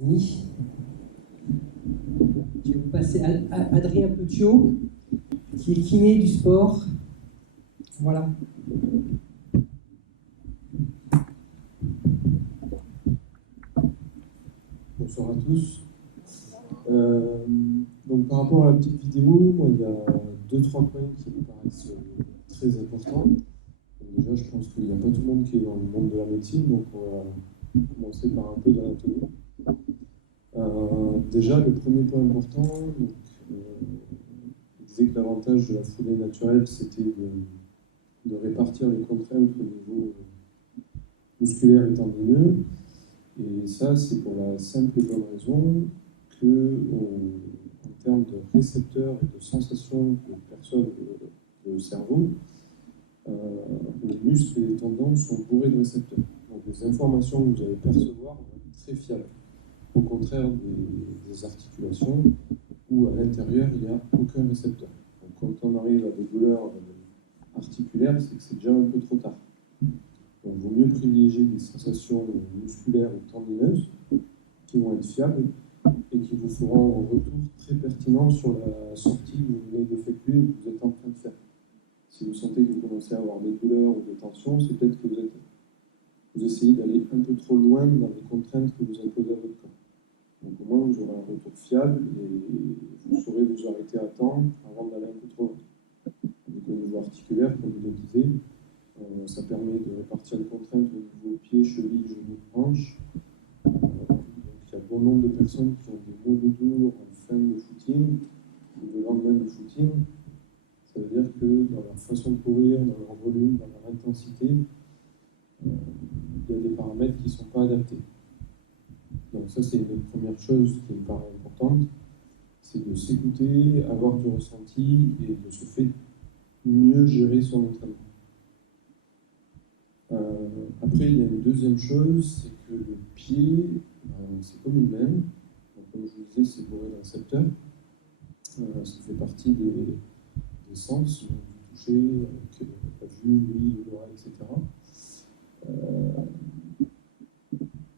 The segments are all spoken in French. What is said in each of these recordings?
Oui. Je vais vous passer à Adrien Petiot, qui est kiné du sport. Voilà. Bonsoir à tous. Donc par rapport à la petite vidéo, moi, il y a 2-3 points qui me paraissent très importants. Donc déjà, je pense qu'il n'y a pas tout le monde qui est dans le monde de la médecine, donc on va commencer par un peu d'anatomie. Déjà, le premier point important, donc, il disait que l'avantage de la foulée naturelle, c'était de répartir les contraintes au niveau musculaire et tendineux. Et ça, c'est pour la simple et bonne raison que, en termes de récepteurs et de sensations que perçoit le cerveau, les muscles et les tendons sont bourrés de récepteurs. Donc les informations que vous allez percevoir vont être très fiables. Au contraire des articulations où à l'intérieur il n'y a aucun récepteur. Donc quand on arrive à des douleurs articulaires, c'est que c'est déjà un peu trop tard. Donc il vaut mieux privilégier des sensations musculaires ou tendineuses qui vont être fiables et qui vous feront un retour très pertinent sur la sortie que vous venez d'effectuer ou que vous êtes en train de faire. Si vous sentez que vous commencez à avoir des douleurs ou des tensions, c'est peut-être que vous essayez d'aller un peu trop loin dans les contraintes que vous imposez à votre corps. Donc au moins vous aurez un retour fiable et vous saurez vous arrêter à temps avant d'aller un peu trop loin. Donc au niveau articulaire, comme je le disais, ça permet de répartir les contraintes au niveau pieds, chevilles, genoux, hanches. Donc il y a bon nombre de personnes qui ont des maux de dos en fin de footing ou le lendemain de footing. Ça veut dire que dans leur façon de courir, dans leur volume, dans leur intensité, il y a des paramètres qui ne sont pas adaptés. Donc ça, c'est une première chose qui me paraît importante, c'est de s'écouter, avoir du ressenti et de ce fait mieux gérer son entraînement. Après, il y a une deuxième chose, c'est que le pied, c'est comme une main. Donc, comme je vous disais, c'est bourré de récepteurs. Ça fait partie des sens, donc du toucher, avec la vue, l'ouïe, l'oreille, etc.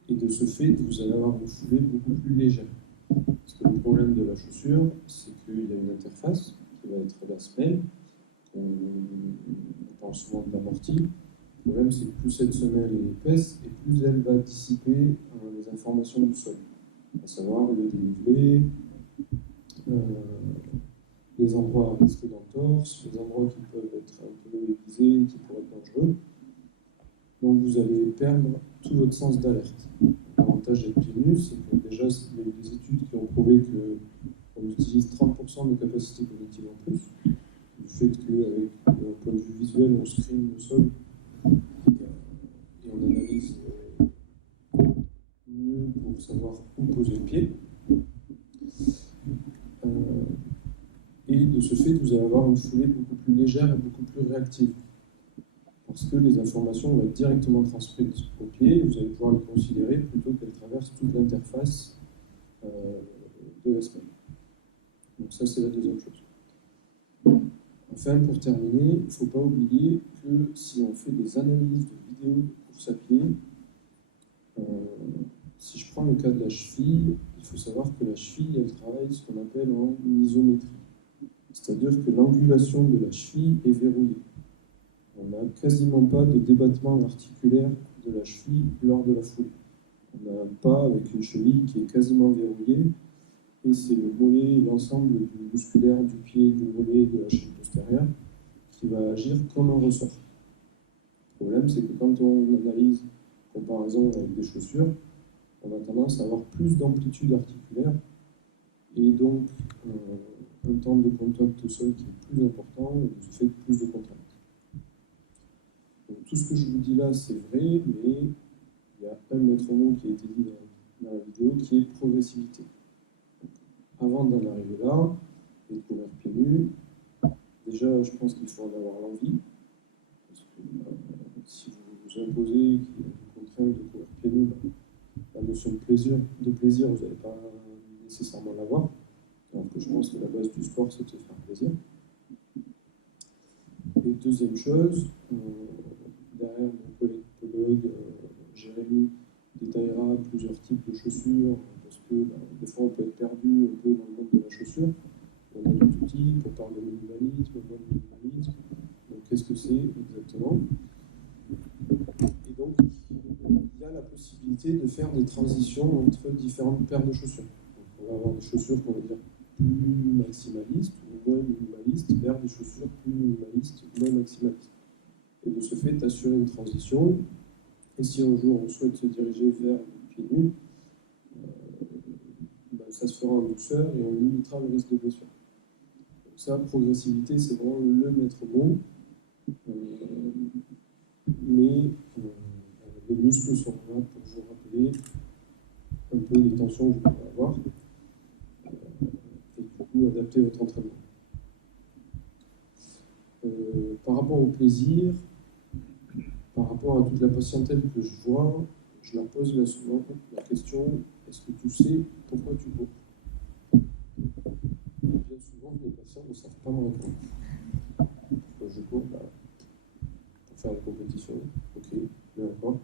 Et de ce fait, vous allez avoir une foulée beaucoup plus légère. Parce que le problème de la chaussure, c'est qu'il y a une interface qui va être la semelle. On parle souvent de l'amorti. Le problème, c'est que plus cette semelle est épaisse, et plus elle va dissiper les informations du sol, à savoir le dénivelé, les endroits à risque d'entorse, les endroits qui peuvent être un peu aiguisés, qui pourraient être dangereux. Donc vous allez perdre tout votre sens d'alerte. L'avantage d'être pieds nus, c'est que déjà, il y a eu des études qui ont prouvé qu'on utilise 30% de capacité cognitive en plus. Du fait qu'avec un point de vue visuel, on screen le sol et on analyse mieux pour savoir où poser le pied. Et de ce fait, vous allez avoir une foulée beaucoup plus légère et beaucoup plus réactive. Parce que les informations vont être directement transmises au pied, et vous allez pouvoir les considérer plutôt qu'elles traversent toute l'interface de la semelle. Donc ça, c'est la deuxième chose. Enfin, pour terminer, il ne faut pas oublier que si on fait des analyses de vidéos de course à pied, si je prends le cas de la cheville, il faut savoir que la cheville, elle travaille ce qu'on appelle en isométrie. C'est-à-dire que l'angulation de la cheville est verrouillée. On n'a quasiment pas de débattement articulaire de la cheville lors de la foulée. On a un pas avec une cheville qui est quasiment verrouillée, et c'est le mollet et l'ensemble du musculaire du pied, du mollet et de la cheville postérieure qui va agir comme un ressort. Le problème, c'est que quand on analyse comparaison avec des chaussures, on a tendance à avoir plus d'amplitude articulaire et donc un temps de contact au sol qui est plus important et de ce fait plus de contraintes. Donc, tout ce que je vous dis là, c'est vrai, mais il y a un maître mot qui a été dit dans la vidéo qui est progressivité. Donc, avant d'en arriver là et de courir pieds nus, déjà, je pense qu'il faut en avoir l'envie. Parce que si vous vous imposez qu'il y a une contrainte de courir pieds nus, la notion de plaisir, vous n'allez pas nécessairement l'avoir. Alors que je pense que la base du sport, c'est de se faire plaisir. Et deuxième chose, derrière mon collègue podologue Jérémy détaillera plusieurs types de chaussures, de que des fois on peut être perdu un peu dans le monde de la chaussure. On a des outils pour parler de minimalisme, de minimalisme. Donc qu'est-ce que c'est exactement? Et donc il y a la possibilité de faire des transitions entre différentes paires de chaussures. Donc, on va avoir des chaussures qu'on va dire plus maximalistes ou moins minimalistes vers des chaussures plus minimalistes, moins maximalistes. Et de ce fait, assurer une transition. Et si un jour on souhaite se diriger vers le pied nu, ça se fera en douceur et on limitera le risque de blessure. Donc ça, progressivité, c'est vraiment le maître mot. Mais les muscles sont là pour vous rappeler un peu les tensions que vous pouvez avoir et du coup adapter votre entraînement. Par rapport au plaisir, par rapport à toute la patientèle que je vois, je leur pose là souvent la question: est-ce que tu sais pourquoi tu cours? Bien souvent, les patients ne savent pas me répondre. Pourquoi je cours? Pour faire la compétition. Ok, bien d'accord.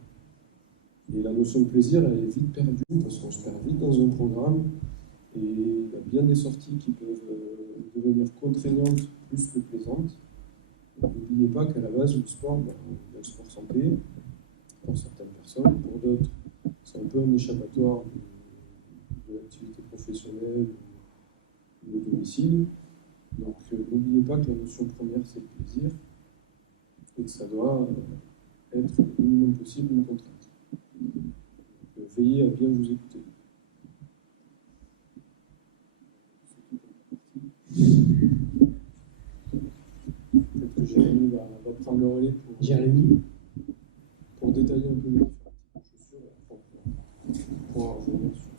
Et la notion de plaisir, elle est vite perdue parce qu'on se perd vite dans un programme et il y a bien des sorties qui peuvent devenir contraignantes plus que plaisantes. N'oubliez pas qu'à la base, le sport, il y a le sport santé pour certaines personnes, pour d'autres, c'est un peu un échappatoire de l'activité professionnelle ou au domicile. Donc n'oubliez pas que la notion première, c'est le plaisir et que ça doit être le minimum possible une contrainte. Donc, veillez à bien vous écouter. Peut-être que Jérémy va prendre le relais pour détailler un peu les différents types de chaussures pour en revenir sur.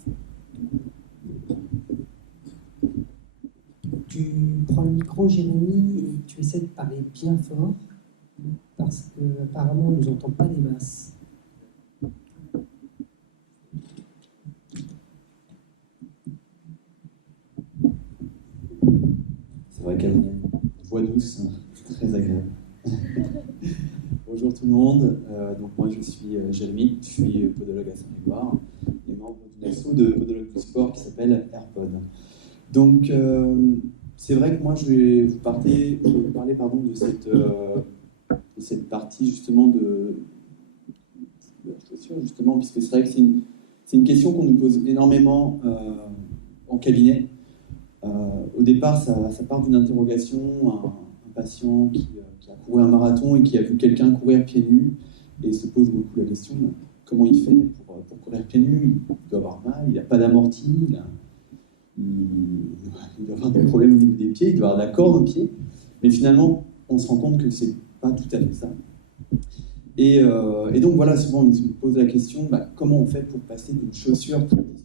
Tu prends le micro, Jérémy, et tu essaies de parler bien fort, parce qu'apparemment, on ne nous entend pas des masses. C'est vrai qu'elle a une voix douce, très agréable. Bonjour tout le monde, donc moi je suis Jérémy, je suis podologue à Saint-Grégoire et membre d'une asso de podologue du sport qui s'appelle AirPod. Donc c'est vrai que moi je vais vous parler de cette partie justement de la chaussure, justement, puisque c'est vrai que c'est une question qu'on nous pose énormément en cabinet. Au départ, ça part d'une interrogation, un patient qui a couru un marathon et qui a vu quelqu'un courir pieds nus et se pose beaucoup la question: comment il fait pour courir pieds nus? Il doit avoir mal, il n'a pas d'amorti, il doit avoir des problèmes au niveau des pieds, il doit avoir de la corde aux pieds. Mais finalement, on se rend compte que c'est pas tout à fait ça. Et donc voilà, souvent on se pose la question, comment on fait pour passer d'une chaussure traditionnelle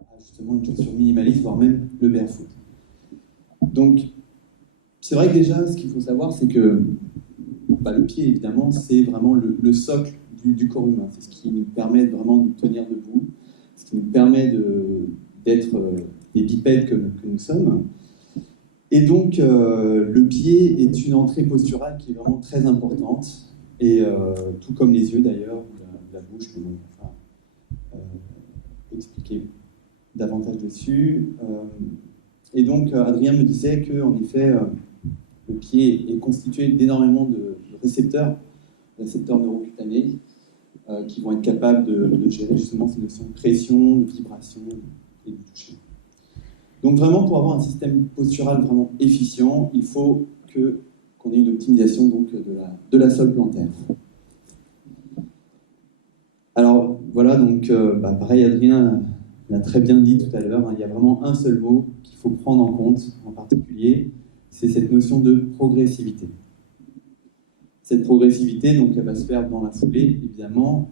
à justement une chaussure minimaliste, voire même le barefoot. Donc c'est vrai que déjà, ce qu'il faut savoir, c'est que le pied, évidemment, c'est vraiment le socle du corps humain. C'est ce qui nous permet vraiment de tenir debout, ce qui nous permet d'être les bipèdes que nous sommes. Et donc, le pied est une entrée posturale qui est vraiment très importante, et tout comme les yeux d'ailleurs, ou la bouche, mais bon, enfin, expliquer davantage dessus. Et donc, Adrien me disait qu'en effet, le pied est constitué d'énormément de récepteurs neurocutanés, qui vont être capables de gérer justement ces notions de pression, de vibration et de toucher. Donc vraiment, pour avoir un système postural vraiment efficient, il faut qu'on ait une optimisation donc, de la sole plantaire. Alors voilà, donc pareil, Adrien l'a très bien dit tout à l'heure, il y a vraiment un seul mot qu'il faut prendre en compte en particulier, c'est cette notion de progressivité. Cette progressivité, donc, elle va se faire dans la foulée, évidemment,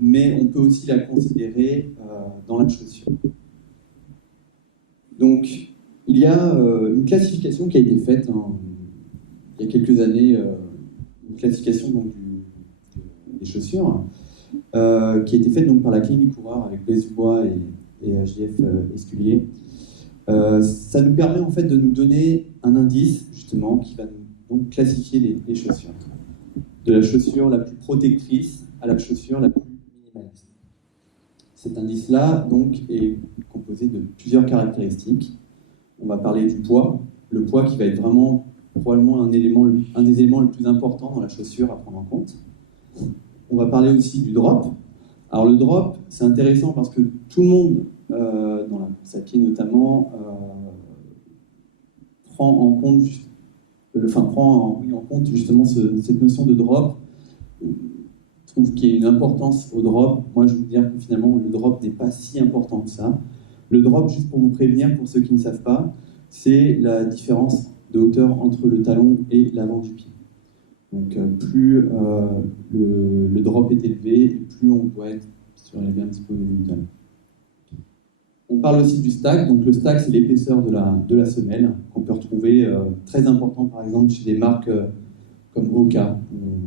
mais on peut aussi la considérer dans la chaussure. Donc, il y a une classification qui a été faite il y a quelques années, une classification donc, des chaussures, qui a été faite donc, par la Clinique du Coureur avec Blaise Dubois et JF Esculier. Ça nous permet en fait de nous donner un indice, justement, qui va donc classifier les chaussures. De la chaussure la plus protectrice à la chaussure la plus minimaliste. Cet indice-là donc, est composé de plusieurs caractéristiques. On va parler du poids, le poids qui va être vraiment probablement un des éléments les plus importants dans la chaussure à prendre en compte. On va parler aussi du drop. Alors le drop, c'est intéressant parce que tout le monde, dans la course à pied notamment, prend en compte justement cette notion de drop. Je trouve qu'il y a une importance au drop. Moi, je veux dire que finalement, le drop n'est pas si important que ça. Le drop, juste pour vous prévenir, pour ceux qui ne savent pas, c'est la différence de hauteur entre le talon et l'avant du pied. Donc, plus le drop est élevé, plus on doit être surélevé un petit peu au niveau du talon. On parle aussi du stack. Donc, le stack, c'est l'épaisseur de la semelle qu'on peut retrouver très important, par exemple, chez des marques comme Hoka.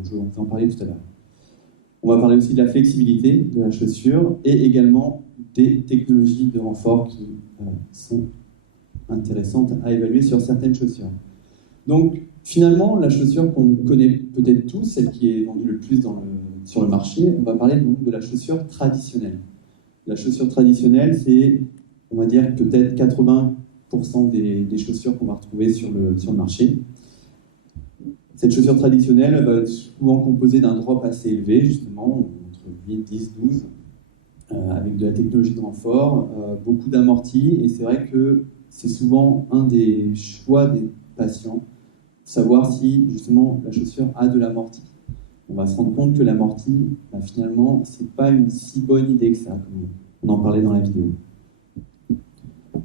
Je vais vous en parler tout à l'heure. On va parler aussi de la flexibilité de la chaussure et également des technologies de renfort qui sont intéressantes à évaluer sur certaines chaussures. Donc, finalement, la chaussure qu'on connaît peut-être tous, celle qui est vendue le plus sur le marché, on va parler donc de la chaussure traditionnelle. La chaussure traditionnelle, c'est, on va dire, peut-être 80% des chaussures qu'on va retrouver sur le marché. Cette chaussure traditionnelle va être souvent composée d'un drop assez élevé, justement, entre 8, 10, 12, avec de la technologie de renfort, beaucoup d'amortis, et c'est vrai que c'est souvent un des choix des patients, savoir si, justement, la chaussure a de l'amorti. On va se rendre compte que l'amorti, finalement, c'est pas une si bonne idée que ça, comme on en parlait dans la vidéo.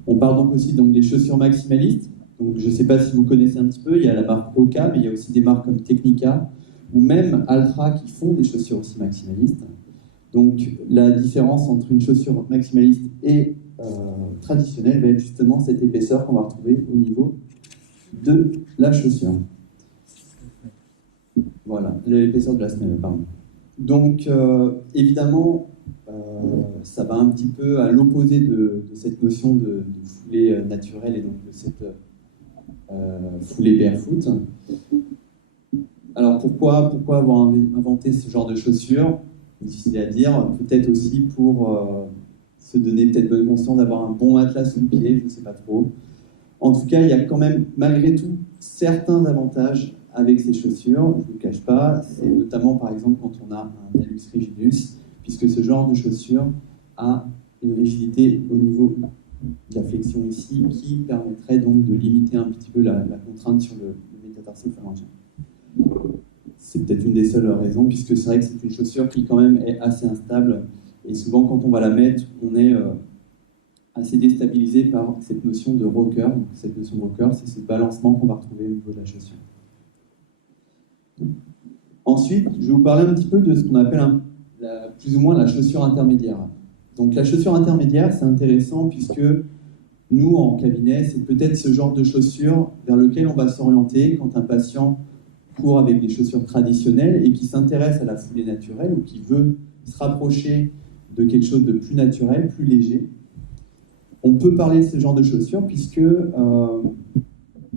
On parle donc aussi des chaussures maximalistes. Donc, je ne sais pas si vous connaissez un petit peu, il y a la marque Hoka, mais il y a aussi des marques comme Technica, ou même Altra qui font des chaussures aussi maximalistes. Donc, la différence entre une chaussure maximaliste et traditionnelle va être justement cette épaisseur qu'on va retrouver au niveau de la chaussure. Voilà, l'épaisseur de la semelle, pardon. Donc, évidemment, ça va un petit peu à l'opposé de cette notion de foulée naturelle et donc de cette foulée barefoot. Alors, pourquoi avoir inventé ce genre de chaussures? Difficile à dire, peut-être aussi pour se donner peut-être bonne conscience d'avoir un bon matelas sous le pied, je ne sais pas trop. En tout cas, il y a quand même, malgré tout, certains avantages avec ces chaussures, je ne vous le cache pas, c'est notamment par exemple quand on a un hallux rigidus, puisque ce genre de chaussure a une rigidité au niveau de la flexion ici, qui permettrait donc de limiter un petit peu la contrainte sur le métatarsé pharyngien. C'est peut-être une des seules raisons, puisque c'est vrai que c'est une chaussure qui quand même est assez instable, et souvent quand on va la mettre, on est assez déstabilisé par cette notion de rocker. Donc, cette notion de rocker, c'est ce balancement qu'on va retrouver au niveau de la chaussure. Ensuite, je vais vous parler un petit peu de ce qu'on appelle plus ou moins la chaussure intermédiaire. Donc la chaussure intermédiaire, c'est intéressant puisque nous, en cabinet, c'est peut-être ce genre de chaussure vers lequel on va s'orienter quand un patient court avec des chaussures traditionnelles et qui s'intéresse à la foulée naturelle ou qui veut se rapprocher de quelque chose de plus naturel, plus léger. On peut parler de ce genre de chaussures puisque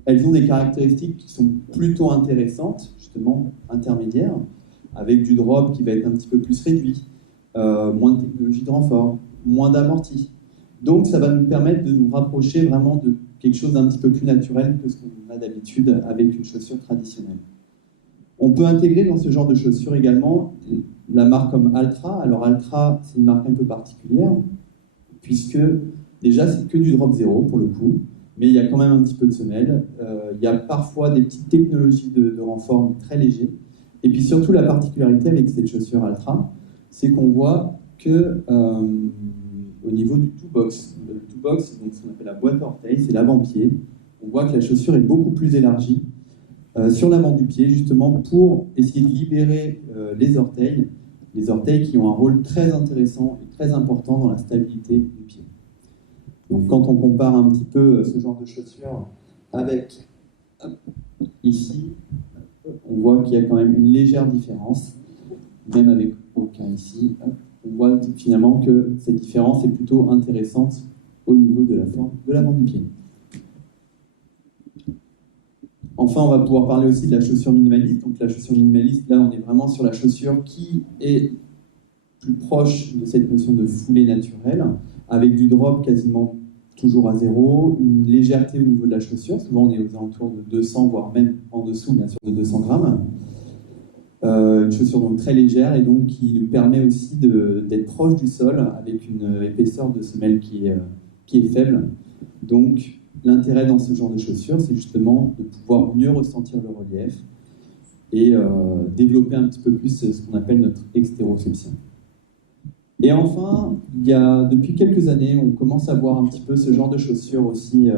elles ont des caractéristiques qui sont plutôt intéressantes, justement intermédiaires, avec du drop qui va être un petit peu plus réduit, moins de technologie de renfort, moins d'amorti. Donc ça va nous permettre de nous rapprocher vraiment de quelque chose d'un petit peu plus naturel que ce qu'on a d'habitude avec une chaussure traditionnelle. On peut intégrer dans ce genre de chaussures également la marque comme Altra. Alors Altra, c'est une marque un peu particulière, puisque déjà c'est que du drop zéro pour le coup, mais il y a quand même un petit peu de semelle. Il y a parfois des petites technologies de renfort très légers. Et puis surtout la particularité avec cette chaussure Altra, c'est qu'on voit que au niveau du toe-box, le toe-box, c'est donc ce qu'on appelle la boîte à orteils, c'est l'avant-pied. On voit que la chaussure est beaucoup plus élargie sur l'avant du pied, justement pour essayer de libérer les orteils qui ont un rôle très intéressant et très important dans la stabilité du pied. Donc quand on compare un petit peu ce genre de chaussure avec ici, on voit qu'il y a quand même une légère différence, même avec aucun ici. On voit finalement que cette différence est plutôt intéressante au niveau de la forme de l'avant du pied. Enfin, on va pouvoir parler aussi de la chaussure minimaliste. Donc la chaussure minimaliste, là, on est vraiment sur la chaussure qui est plus proche de cette notion de foulée naturelle, avec du drop quasiment toujours à zéro, une légèreté au niveau de la chaussure, souvent on est aux alentours de 200, voire même en dessous, bien sûr, de 200 grammes. Une chaussure donc très légère et donc qui nous permet aussi d'être proche du sol avec une épaisseur de semelle qui est faible. Donc l'intérêt dans ce genre de chaussures, c'est justement de pouvoir mieux ressentir le relief et développer un petit peu plus ce qu'on appelle notre extéroception. Et enfin, depuis quelques années, on commence à voir un petit peu ce genre de chaussures aussi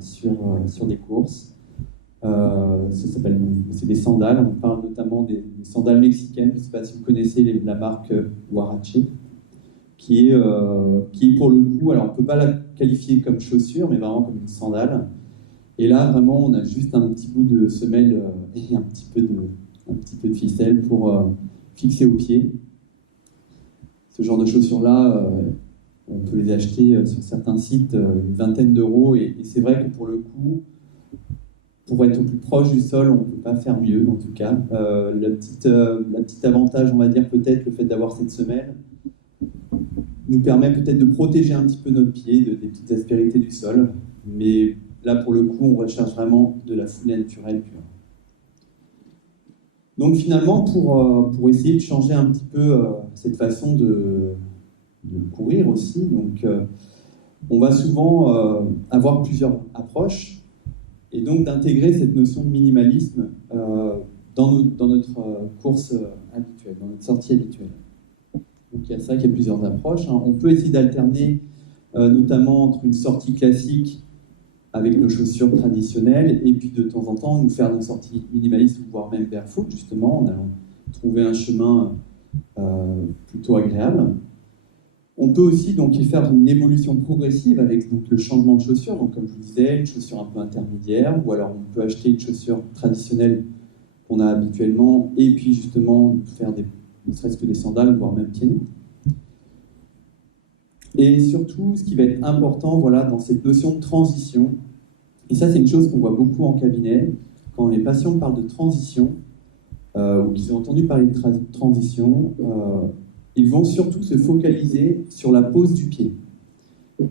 sur des courses. C'est des sandales, on parle notamment des sandales mexicaines, je ne sais pas si vous connaissez la marque Huarache, qui est pour le coup, alors on ne peut pas la qualifier comme chaussure, mais vraiment comme une sandale. Et là, vraiment, on a juste un petit bout de semelle et un petit peu de ficelle pour fixer au pied. Ce genre de chaussures-là, on peut les acheter sur certains sites, une vingtaine d'euros, et c'est vrai que pour le coup, pour être au plus proche du sol, on ne peut pas faire mieux, en tout cas. La petite avantage, on va dire peut-être, le fait d'avoir cette semelle, nous permet peut-être de protéger un petit peu notre pied des petites aspérités du sol, mais là, pour le coup, on recherche vraiment de la foulée naturelle pure. Donc finalement, pour essayer de changer un petit peu cette façon de courir aussi, donc, on va souvent avoir plusieurs approches, et donc d'intégrer cette notion de minimalisme dans notre course habituelle, dans notre sortie habituelle. Donc il y a plusieurs approches. On peut essayer d'alterner notamment entre une sortie classique avec nos chaussures traditionnelles et puis de temps en temps nous faire nos sorties minimalistes, voire même barefoot justement, en allant trouver un chemin plutôt agréable. On peut aussi donc y faire une évolution progressive avec donc, le changement de chaussure, donc comme je vous disais, une chaussure un peu intermédiaire, ou alors on peut acheter une chaussure traditionnelle qu'on a habituellement, et puis justement faire ne serait-ce que des sandales, voire même pieds nus. Et surtout, ce qui va être important dans cette notion de transition, et ça c'est une chose qu'on voit beaucoup en cabinet, quand les patients parlent de transition, ou qu'ils ont entendu parler de transition, ils vont surtout se focaliser sur la pose du pied.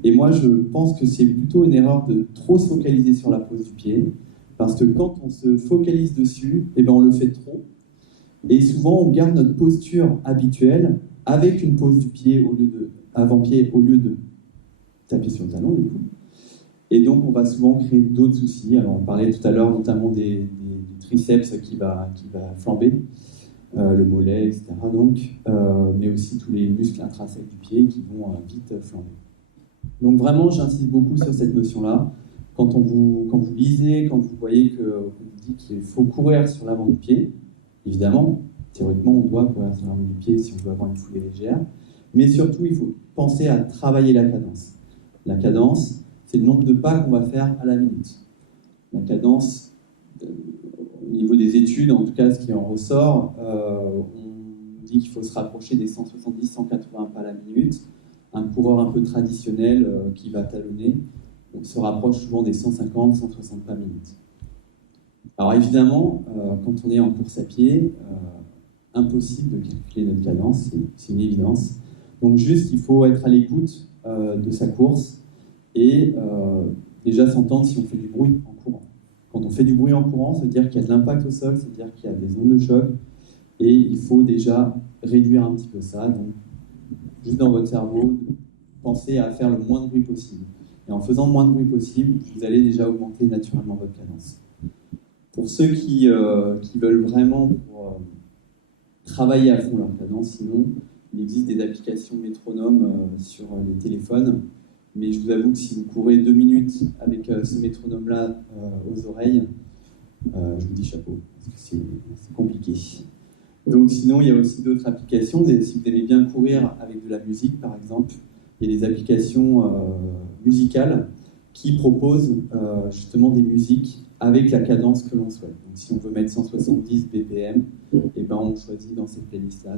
Et moi, je pense que c'est plutôt une erreur de trop se focaliser sur la pose du pied, parce que quand on se focalise dessus, on le fait trop. Et souvent, on garde notre posture habituelle avec une pose du pied avant-pied au lieu de taper sur le talon, du coup. Et donc, on va souvent créer d'autres soucis. Alors, on parlait tout à l'heure notamment du triceps qui va flamber. Le mollet, etc. Donc, mais aussi tous les muscles intrinsèques du pied qui vont vite flamber. Donc vraiment, j'insiste beaucoup sur cette notion-là. Quand vous lisez, quand vous voyez qu'on vous dit qu'il faut courir sur l'avant du pied, évidemment, théoriquement, on doit courir sur l'avant du pied si on veut avoir une foulée légère, mais surtout, il faut penser à travailler la cadence. La cadence, c'est le nombre de pas qu'on va faire à la minute. La cadence, au niveau des études, en tout cas, ce qui en ressort, on dit qu'il faut se rapprocher des 170-180 pas à la minute. Un coureur un peu traditionnel qui va talonner, on se rapproche souvent des 150-160 pas minutes. Alors évidemment, quand on est en course à pied, impossible de calculer notre cadence, c'est une évidence. Donc juste, il faut être à l'écoute de sa course et déjà s'entendre si on fait du bruit en courant. Quand on fait du bruit en courant, ça veut dire qu'il y a de l'impact au sol, ça veut dire qu'il y a des ondes de choc, et il faut déjà réduire un petit peu ça. Donc, juste dans votre cerveau, pensez à faire le moins de bruit possible. Et en faisant le moins de bruit possible, vous allez déjà augmenter naturellement votre cadence. Pour ceux qui veulent vraiment travailler à fond leur cadence, sinon, il existe des applications métronomes sur les téléphones. Mais je vous avoue que si vous courez 2 minutes avec ce métronome-là aux oreilles, je vous dis chapeau, parce que c'est compliqué. Donc sinon, il y a aussi d'autres applications. Si vous aimez bien courir avec de la musique, par exemple, il y a des applications musicales qui proposent justement des musiques avec la cadence que l'on souhaite. Donc si on veut mettre 170 BPM, on choisit dans cette playlist-là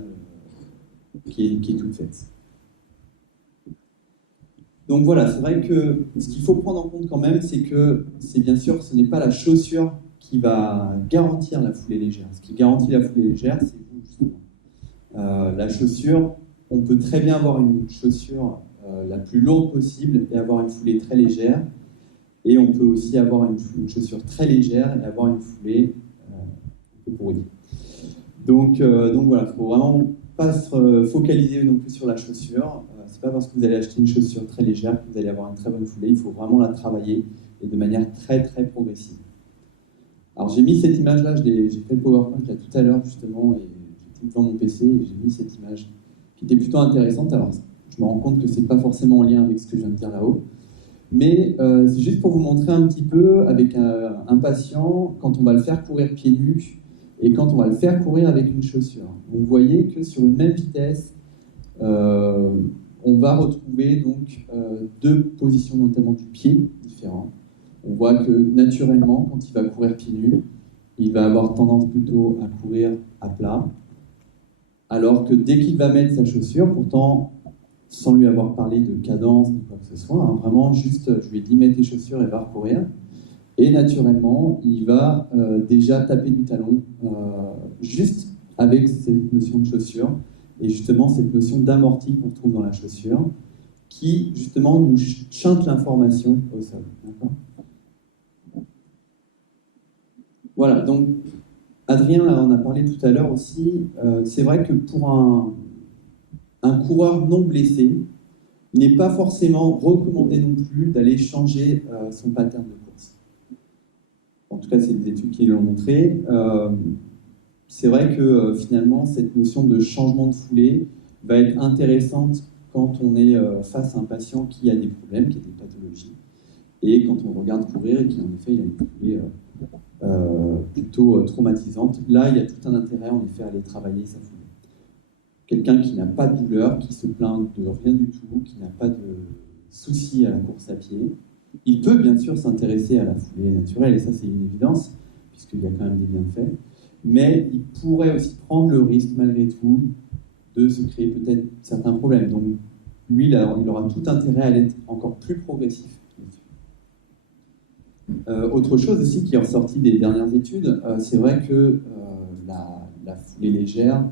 qui est toute faite. Donc voilà, c'est vrai que ce qu'il faut prendre en compte quand même, c'est que bien sûr, ce n'est pas la chaussure qui va garantir la foulée légère. Ce qui garantit la foulée légère, c'est vous, justement. La chaussure, on peut très bien avoir une chaussure la plus lourde possible et avoir une foulée très légère. Et on peut aussi avoir une chaussure très légère et avoir une foulée un peu pourrie. Donc voilà, il ne faut vraiment pas se focaliser non plus sur la chaussure. C'est pas parce que vous allez acheter une chaussure très légère que vous allez avoir une très bonne foulée. Il faut vraiment la travailler et de manière très très progressive. Alors j'ai mis cette image-là, j'ai fait le PowerPoint là tout à l'heure justement, et j'étais devant mon PC et j'ai mis cette image qui était plutôt intéressante. Alors je me rends compte que c'est pas forcément en lien avec ce que je viens de dire là-haut, mais c'est juste pour vous montrer un petit peu avec un patient quand on va le faire courir pieds nus et quand on va le faire courir avec une chaussure. Vous voyez que sur une même vitesse, on va retrouver donc deux positions notamment du pied différentes. On voit que naturellement, quand il va courir pieds nus, il va avoir tendance plutôt à courir à plat, alors que dès qu'il va mettre sa chaussure, pourtant sans lui avoir parlé de cadence ni quoi que ce soit, hein, vraiment juste je lui ai dit mets tes chaussures et va recourir, et naturellement il va déjà taper du talon juste avec cette notion de chaussure, et justement cette notion d'amorti qu'on trouve dans la chaussure, qui justement nous chante l'information au sol. D'accord ? Voilà, donc Adrien là, en a parlé tout à l'heure aussi. C'est vrai que pour un coureur non blessé, il n'est pas forcément recommandé non plus d'aller changer son pattern de course. En tout cas, c'est des études qui l'ont montré. C'est vrai que finalement, cette notion de changement de foulée va être intéressante quand on est face à un patient qui a des problèmes, qui a des pathologies, et quand on regarde courir et qui en effet il a une foulée plutôt traumatisante. Là, il y a tout un intérêt en effet à aller travailler sa foulée. Quelqu'un qui n'a pas de douleur, qui se plaint de rien du tout, qui n'a pas de soucis à la course à pied, il peut bien sûr s'intéresser à la foulée naturelle, et ça c'est une évidence, puisqu'il y a quand même des bienfaits, mais il pourrait aussi prendre le risque malgré tout de se créer peut-être certains problèmes. Donc lui, il aura tout intérêt à être encore plus progressif. Autre chose aussi qui est ressorti des dernières études, c'est vrai que la foulée légère,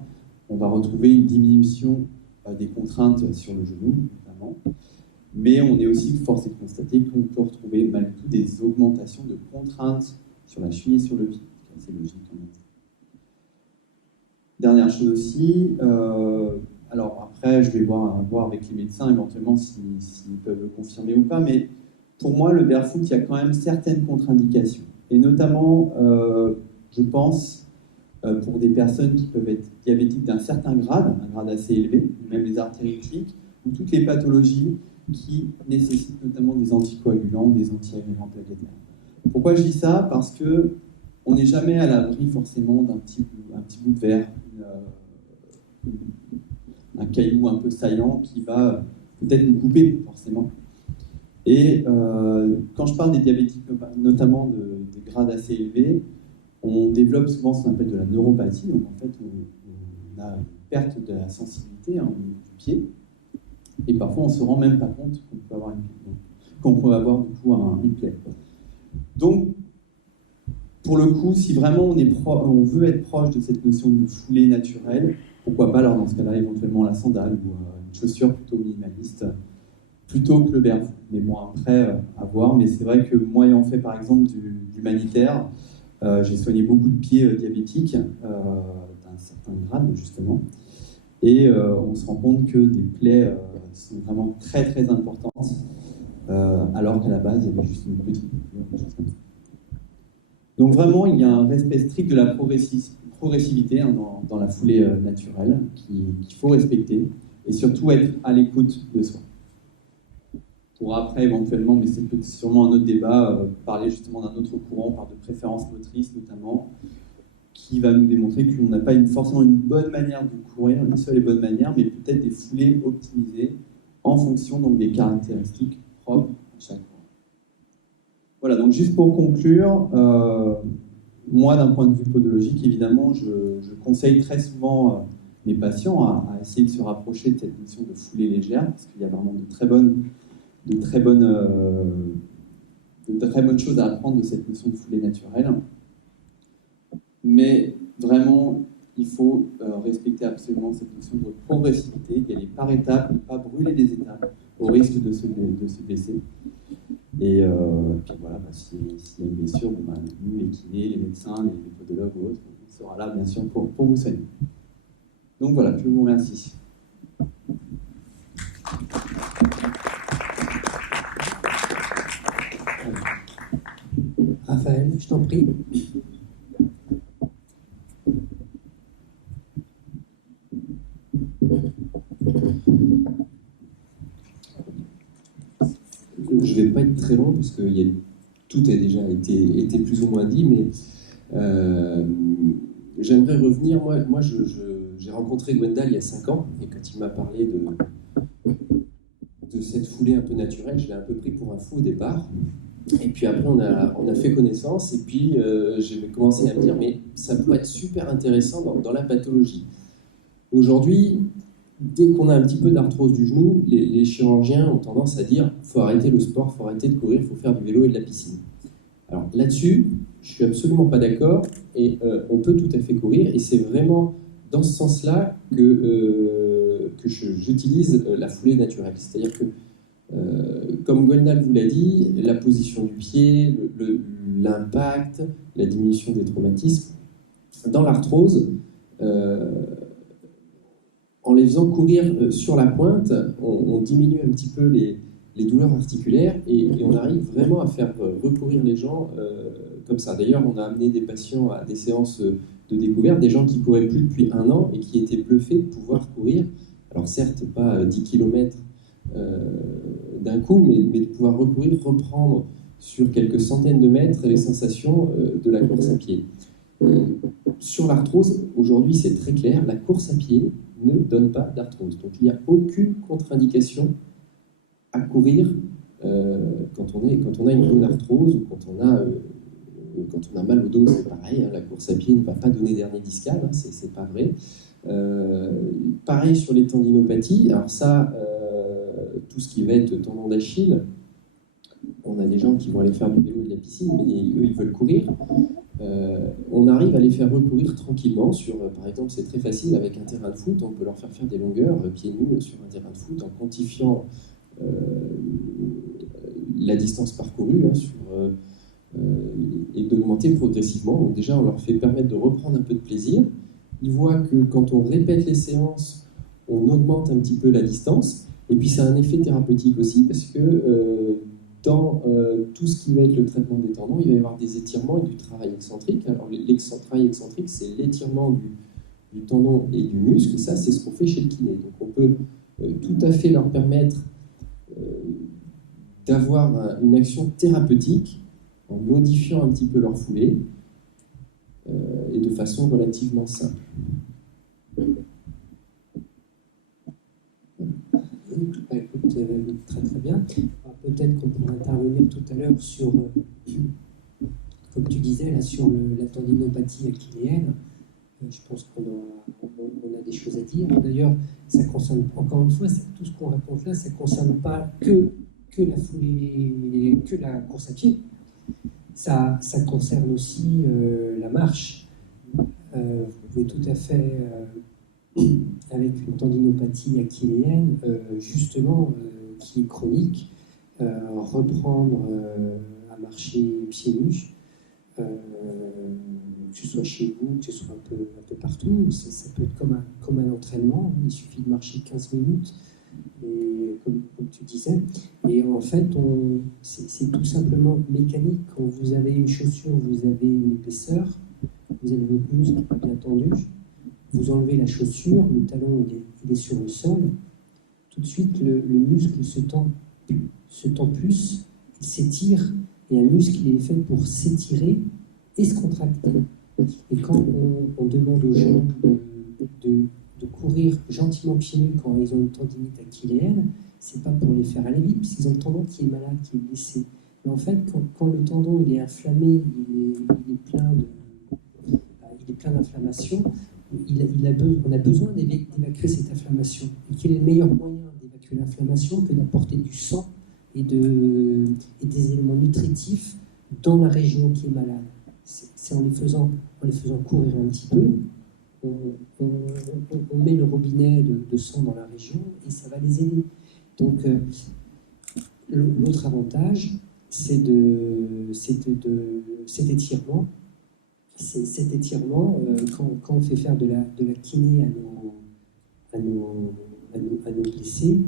on va retrouver une diminution des contraintes sur le genou, notamment, mais on est aussi forcé de constater qu'on peut retrouver malgré tout des augmentations de contraintes sur la cheville et sur le pied. C'est logique en même temps. Dernière chose aussi, alors après je vais voir avec les médecins éventuellement s'ils peuvent confirmer ou pas, mais pour moi, le barefoot, il y a quand même certaines contre-indications. Et notamment, je pense, pour des personnes qui peuvent être diabétiques d'un certain grade, un grade assez élevé, même les artériitiques, ou toutes les pathologies qui nécessitent notamment des anticoagulants, des anti-agrégants plaquettaires. Pourquoi je dis ça ? Parce qu'on n'est jamais à l'abri forcément d'un petit bout de verre, un caillou un peu saillant qui va peut-être nous couper forcément. Et quand je parle des diabétiques, notamment des grades assez élevés, on développe souvent ce qu'on appelle de la neuropathie. Donc en fait, on a une perte de la sensibilité au niveau du pied. Et parfois, on ne se rend même pas compte qu'on peut avoir du coup une plaie. Donc, pour le coup, si vraiment on veut être proche de cette notion de foulée naturelle, pourquoi pas alors dans ce cas-là éventuellement la sandale ou une chaussure plutôt minimaliste, plutôt que le barefoot. Mais bon, après, à voir. Mais c'est vrai que moi, ayant fait par exemple du humanitaire, j'ai soigné beaucoup de pieds diabétiques d'un certain grade, justement. Et on se rend compte que des plaies sont vraiment très très importantes, alors qu'à la base, il y avait juste une petite piqûre. Donc vraiment, il y a un respect strict de la progressivité dans la foulée naturelle qu'il faut respecter, et surtout être à l'écoute de soi. Pour après, éventuellement, mais c'est sûrement un autre débat, parler justement d'un autre courant, on parle de préférence motrice notamment, qui va nous démontrer qu'on n'a pas forcément une bonne manière de courir, une seule et bonne manière, mais peut-être des foulées optimisées en fonction donc, des caractéristiques propres à chaque courant. Voilà, donc juste pour conclure, moi d'un point de vue podologique, évidemment, je conseille très souvent mes patients à essayer de se rapprocher de cette notion de foulée légère, parce qu'il y a vraiment de très bonnes choses à apprendre de cette notion de foulée naturelle. Mais vraiment, il faut respecter absolument cette notion de progressivité, d'y aller par étapes, ne pas brûler les étapes au risque de se blesser. Et puis voilà, s'il y a une blessure, nous, les kinés, les médecins, les podologues ou autres, on sera là bien sûr pour vous soigner. Donc voilà, je vous remercie. Raphaël, je t'en prie. Je ne vais pas être très long parce que tout a déjà été plus ou moins dit, mais j'aimerais revenir. Moi j'ai rencontré Gwendal il y a 5 ans, et quand il m'a parlé de cette foulée un peu naturelle, je l'ai un peu pris pour un fou au départ. Et puis après, on a fait connaissance, et puis j'ai commencé à me dire, mais ça pourrait être super intéressant dans la pathologie. Aujourd'hui, dès qu'on a un petit peu d'arthrose du genou, les chirurgiens ont tendance à dire « il faut arrêter le sport, il faut arrêter de courir, il faut faire du vélo et de la piscine ». Alors là-dessus, je suis absolument pas d'accord, et on peut tout à fait courir, et c'est vraiment dans ce sens-là que j'utilise la foulée naturelle. C'est-à-dire que, comme Gwendal vous l'a dit, la position du pied, l'impact, la diminution des traumatismes, dans l'arthrose, en les faisant courir sur la pointe, on diminue un petit peu les douleurs articulaires, et on arrive vraiment à faire recourir les gens comme ça. D'ailleurs, on a amené des patients à des séances de découverte, des gens qui couraient plus depuis 1 an et qui étaient bluffés de pouvoir courir, alors certes pas 10 km d'un coup, mais de pouvoir recourir, reprendre sur quelques centaines de mètres les sensations de la course à pied. Sur l'arthrose, aujourd'hui c'est très clair, la course à pied ne donne pas d'arthrose. Donc il n'y a aucune contre-indication à courir quand on a une bonne arthrose, ou quand on a mal au dos, c'est pareil, hein, la course à pied ne va pas donner d'hernie discale, hein, c'est pas vrai. Pareil sur les tendinopathies, alors ça, tout ce qui va être tendon d'Achille, on a des gens qui vont aller faire du vélo et de la piscine, mais eux ils veulent courir. On arrive à les faire recourir tranquillement sur, par exemple, c'est très facile avec un terrain de foot, on peut leur faire des longueurs pieds nus sur un terrain de foot en quantifiant la distance parcourue et d'augmenter progressivement. Donc déjà, on leur fait permettre de reprendre un peu de plaisir. Ils voient que quand on répète les séances, on augmente un petit peu la distance, et puis ça a un effet thérapeutique aussi, parce que dans tout ce qui va être le traitement des tendons, il va y avoir des étirements et du travail excentrique. Alors, travail excentrique, c'est l'étirement du tendon et du muscle, et ça, c'est ce qu'on fait chez le kiné. Donc, on peut tout à fait leur permettre d'avoir une action thérapeutique en modifiant un petit peu leur foulée et de façon relativement simple. Écoute, très très bien. Peut-être qu'on pourrait intervenir tout à l'heure sur, comme tu disais, là, sur la tendinopathie achilléenne. Je pense qu'on a des choses à dire. D'ailleurs, ça concerne, encore une fois, tout ce qu'on raconte là, ça ne concerne pas que la foulée, que la course à pied. Ça concerne aussi la marche. Vous pouvez tout à fait, avec une tendinopathie achilléenne, justement, qui est chronique, reprendre à marcher pieds nus, que ce soit chez vous, que ce soit un peu partout. Ça peut être comme un entraînement. Il suffit de marcher 15 minutes, et, comme tu disais. Et en fait, c'est tout simplement mécanique. Quand vous avez une chaussure, vous avez une épaisseur, vous avez votre muscle bien tendu, vous enlevez la chaussure, le talon il est sur le sol, tout de suite le muscle se tend plus, il s'étire, et un muscle il est fait pour s'étirer et se contracter. Et quand on demande aux gens de courir gentiment pieds nus quand ils ont une tendinite achilléenne, c'est pas pour les faire aller vite, puisqu'ils ont le tendon qui est malade, qui est blessé. Mais en fait, quand le tendon il est inflammé, il est plein d'inflammation, on a besoin d'évacuer cette inflammation. Et quel est le meilleur moyen d'évacuer l'inflammation que d'apporter du sang et des éléments nutritifs dans la région qui est malade? C'est en les faisant courir un petit peu, on met le robinet de sang dans la région et ça va les aider. Donc, l'autre avantage, c'est cet étirement. Cet étirement, quand on fait faire de la kiné à nos blessés,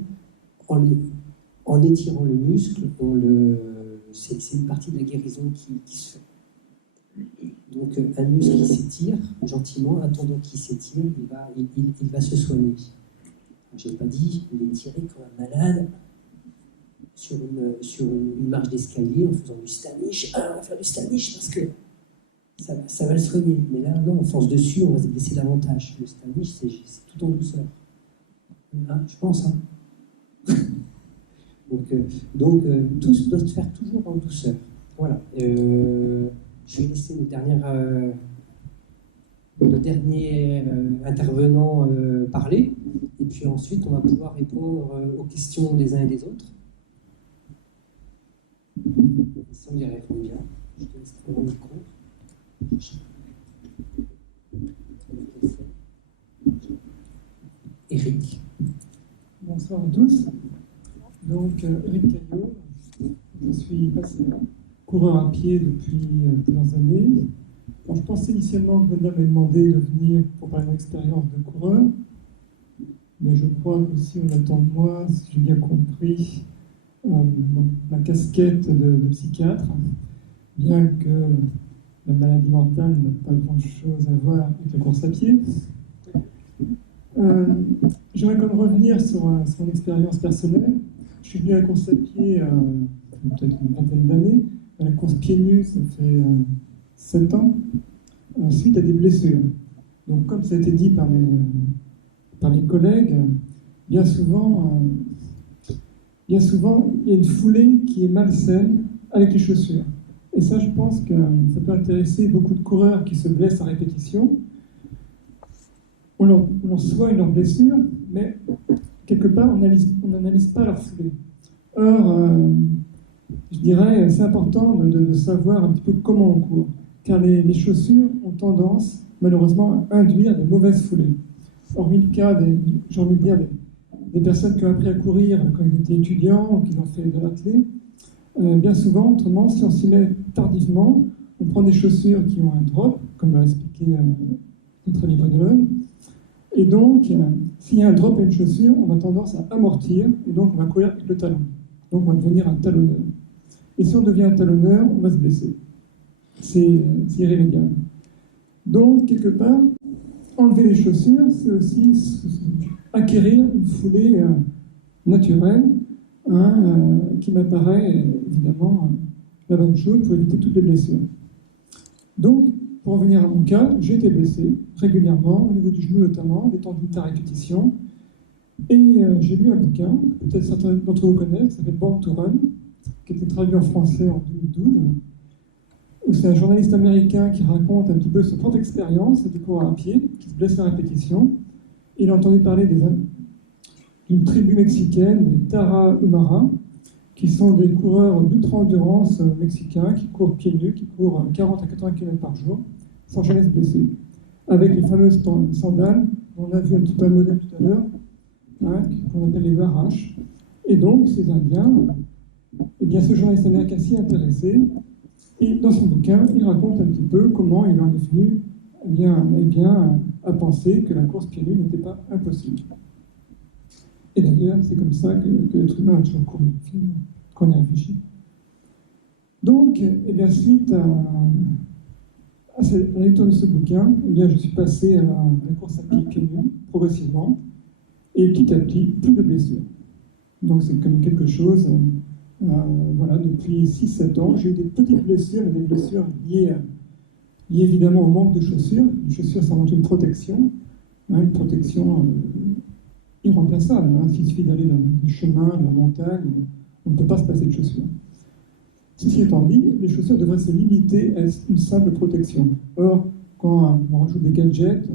en étirant le muscle, c'est une partie de la guérison qui se fait. Donc un muscle qui s'étire gentiment, un tendon qui s'étire, il va se soigner. Je n'ai pas dit, il est tiré comme un malade sur une marche d'escalier en faisant du Stanish. Ah, on va faire du Stanish parce que ça va le soigner. Mais là, non, on force dessus, on va se blesser davantage. Le Stanish, c'est tout en douceur. Là, je pense. Hein. Donc tout doit se faire toujours en douceur. Voilà. Je vais laisser le dernier intervenant parler, et puis ensuite on va pouvoir répondre aux questions des uns et des autres. Si on y répond bien, je te laisse prendre le micro. Eric. Bonsoir à tous. Donc, Eric Caillot, je suis coureur à pied depuis plusieurs années. Alors, je pensais initialement que Gwenda m'avait demandé de venir pour parler de mon expérience de coureur, mais je crois que si on attend de moi, si j'ai bien compris, ma casquette de psychiatre, bien que la maladie mentale n'a pas grand-chose à voir avec la course à pied. J'aimerais quand même revenir sur mon expérience personnelle. Je suis venu à la course à pied peut-être une vingtaine d'années. À la course pieds nus, ça fait 7 ans, suite à des blessures. Donc, comme ça a été dit par mes collègues, bien souvent, il y a une foulée qui est malsaine avec les chaussures. Et ça, je pense que ça peut intéresser beaucoup de coureurs qui se blessent à répétition. On leur soigne leurs blessures, mais quelque part, on n'analyse pas leur foulée. Or, je dirais, c'est important de savoir un petit peu comment on court, car les chaussures ont tendance, malheureusement, à induire de mauvaises foulées. Hormis le cas, j'ai envie de dire, des personnes qui ont appris à courir quand ils étaient étudiants ou qui ont fait de l'athlé, bien souvent, autrement, si on s'y met tardivement, on prend des chaussures qui ont un drop, comme l'a expliqué notre ami podologue. Et donc, s'il y a un drop à une chaussure, on a tendance à amortir, et donc on va courir avec le talon. Donc on va devenir un talonneur. Et si on devient un talonneur, on va se blesser. C'est irrémédiable. Donc, quelque part, enlever les chaussures, c'est aussi acquérir une foulée naturelle, qui m'apparaît évidemment la bonne chose pour éviter toutes les blessures. Donc, pour revenir à mon cas, j'ai été blessé régulièrement, au niveau du genou notamment, des tendinites à répétition. Et j'ai lu un bouquin, que peut-être certains d'entre vous connaissent, qui s'appelle Born to Run, qui a été traduit en français en 2012, où c'est un journaliste américain qui raconte un petit peu sa propre expérience des coureurs à pied, qui se blesse à répétition. Il a entendu parler d'une tribu mexicaine, des Tarahumara, qui sont des coureurs d'ultra-endurance mexicains, qui courent pieds nus, qui courent 40 à 80 km par jour, sans jamais se blesser, avec les fameuses sandales, dont on a vu un petit peu un modèle tout à l'heure, qu'on appelle les Warash. Et donc, ces Indiens, eh bien, ce journaliste américain s'y est intéressé, et dans son bouquin, il raconte un petit peu comment il en est venu à penser que la course pieds nus n'était pas impossible. Et d'ailleurs, c'est comme ça que l'être humain a toujours couru, quand on y réfléchit. Donc, eh bien, suite à la lecture de ce bouquin, eh bien, je suis passé à la course à pieds nus, progressivement, et petit à petit, plus de blessures. Donc, c'est comme quelque chose, voilà, depuis 6-7 ans, j'ai eu des petites blessures, mais des blessures liées évidemment au manque de chaussures. Les chaussures, ça montre une protection irremplaçable. S'il suffit d'aller dans des chemins, dans la montagne, on ne peut pas se passer de chaussures. Ceci étant dit, les chaussures devraient se limiter à une simple protection. Or, quand on rajoute des gadgets,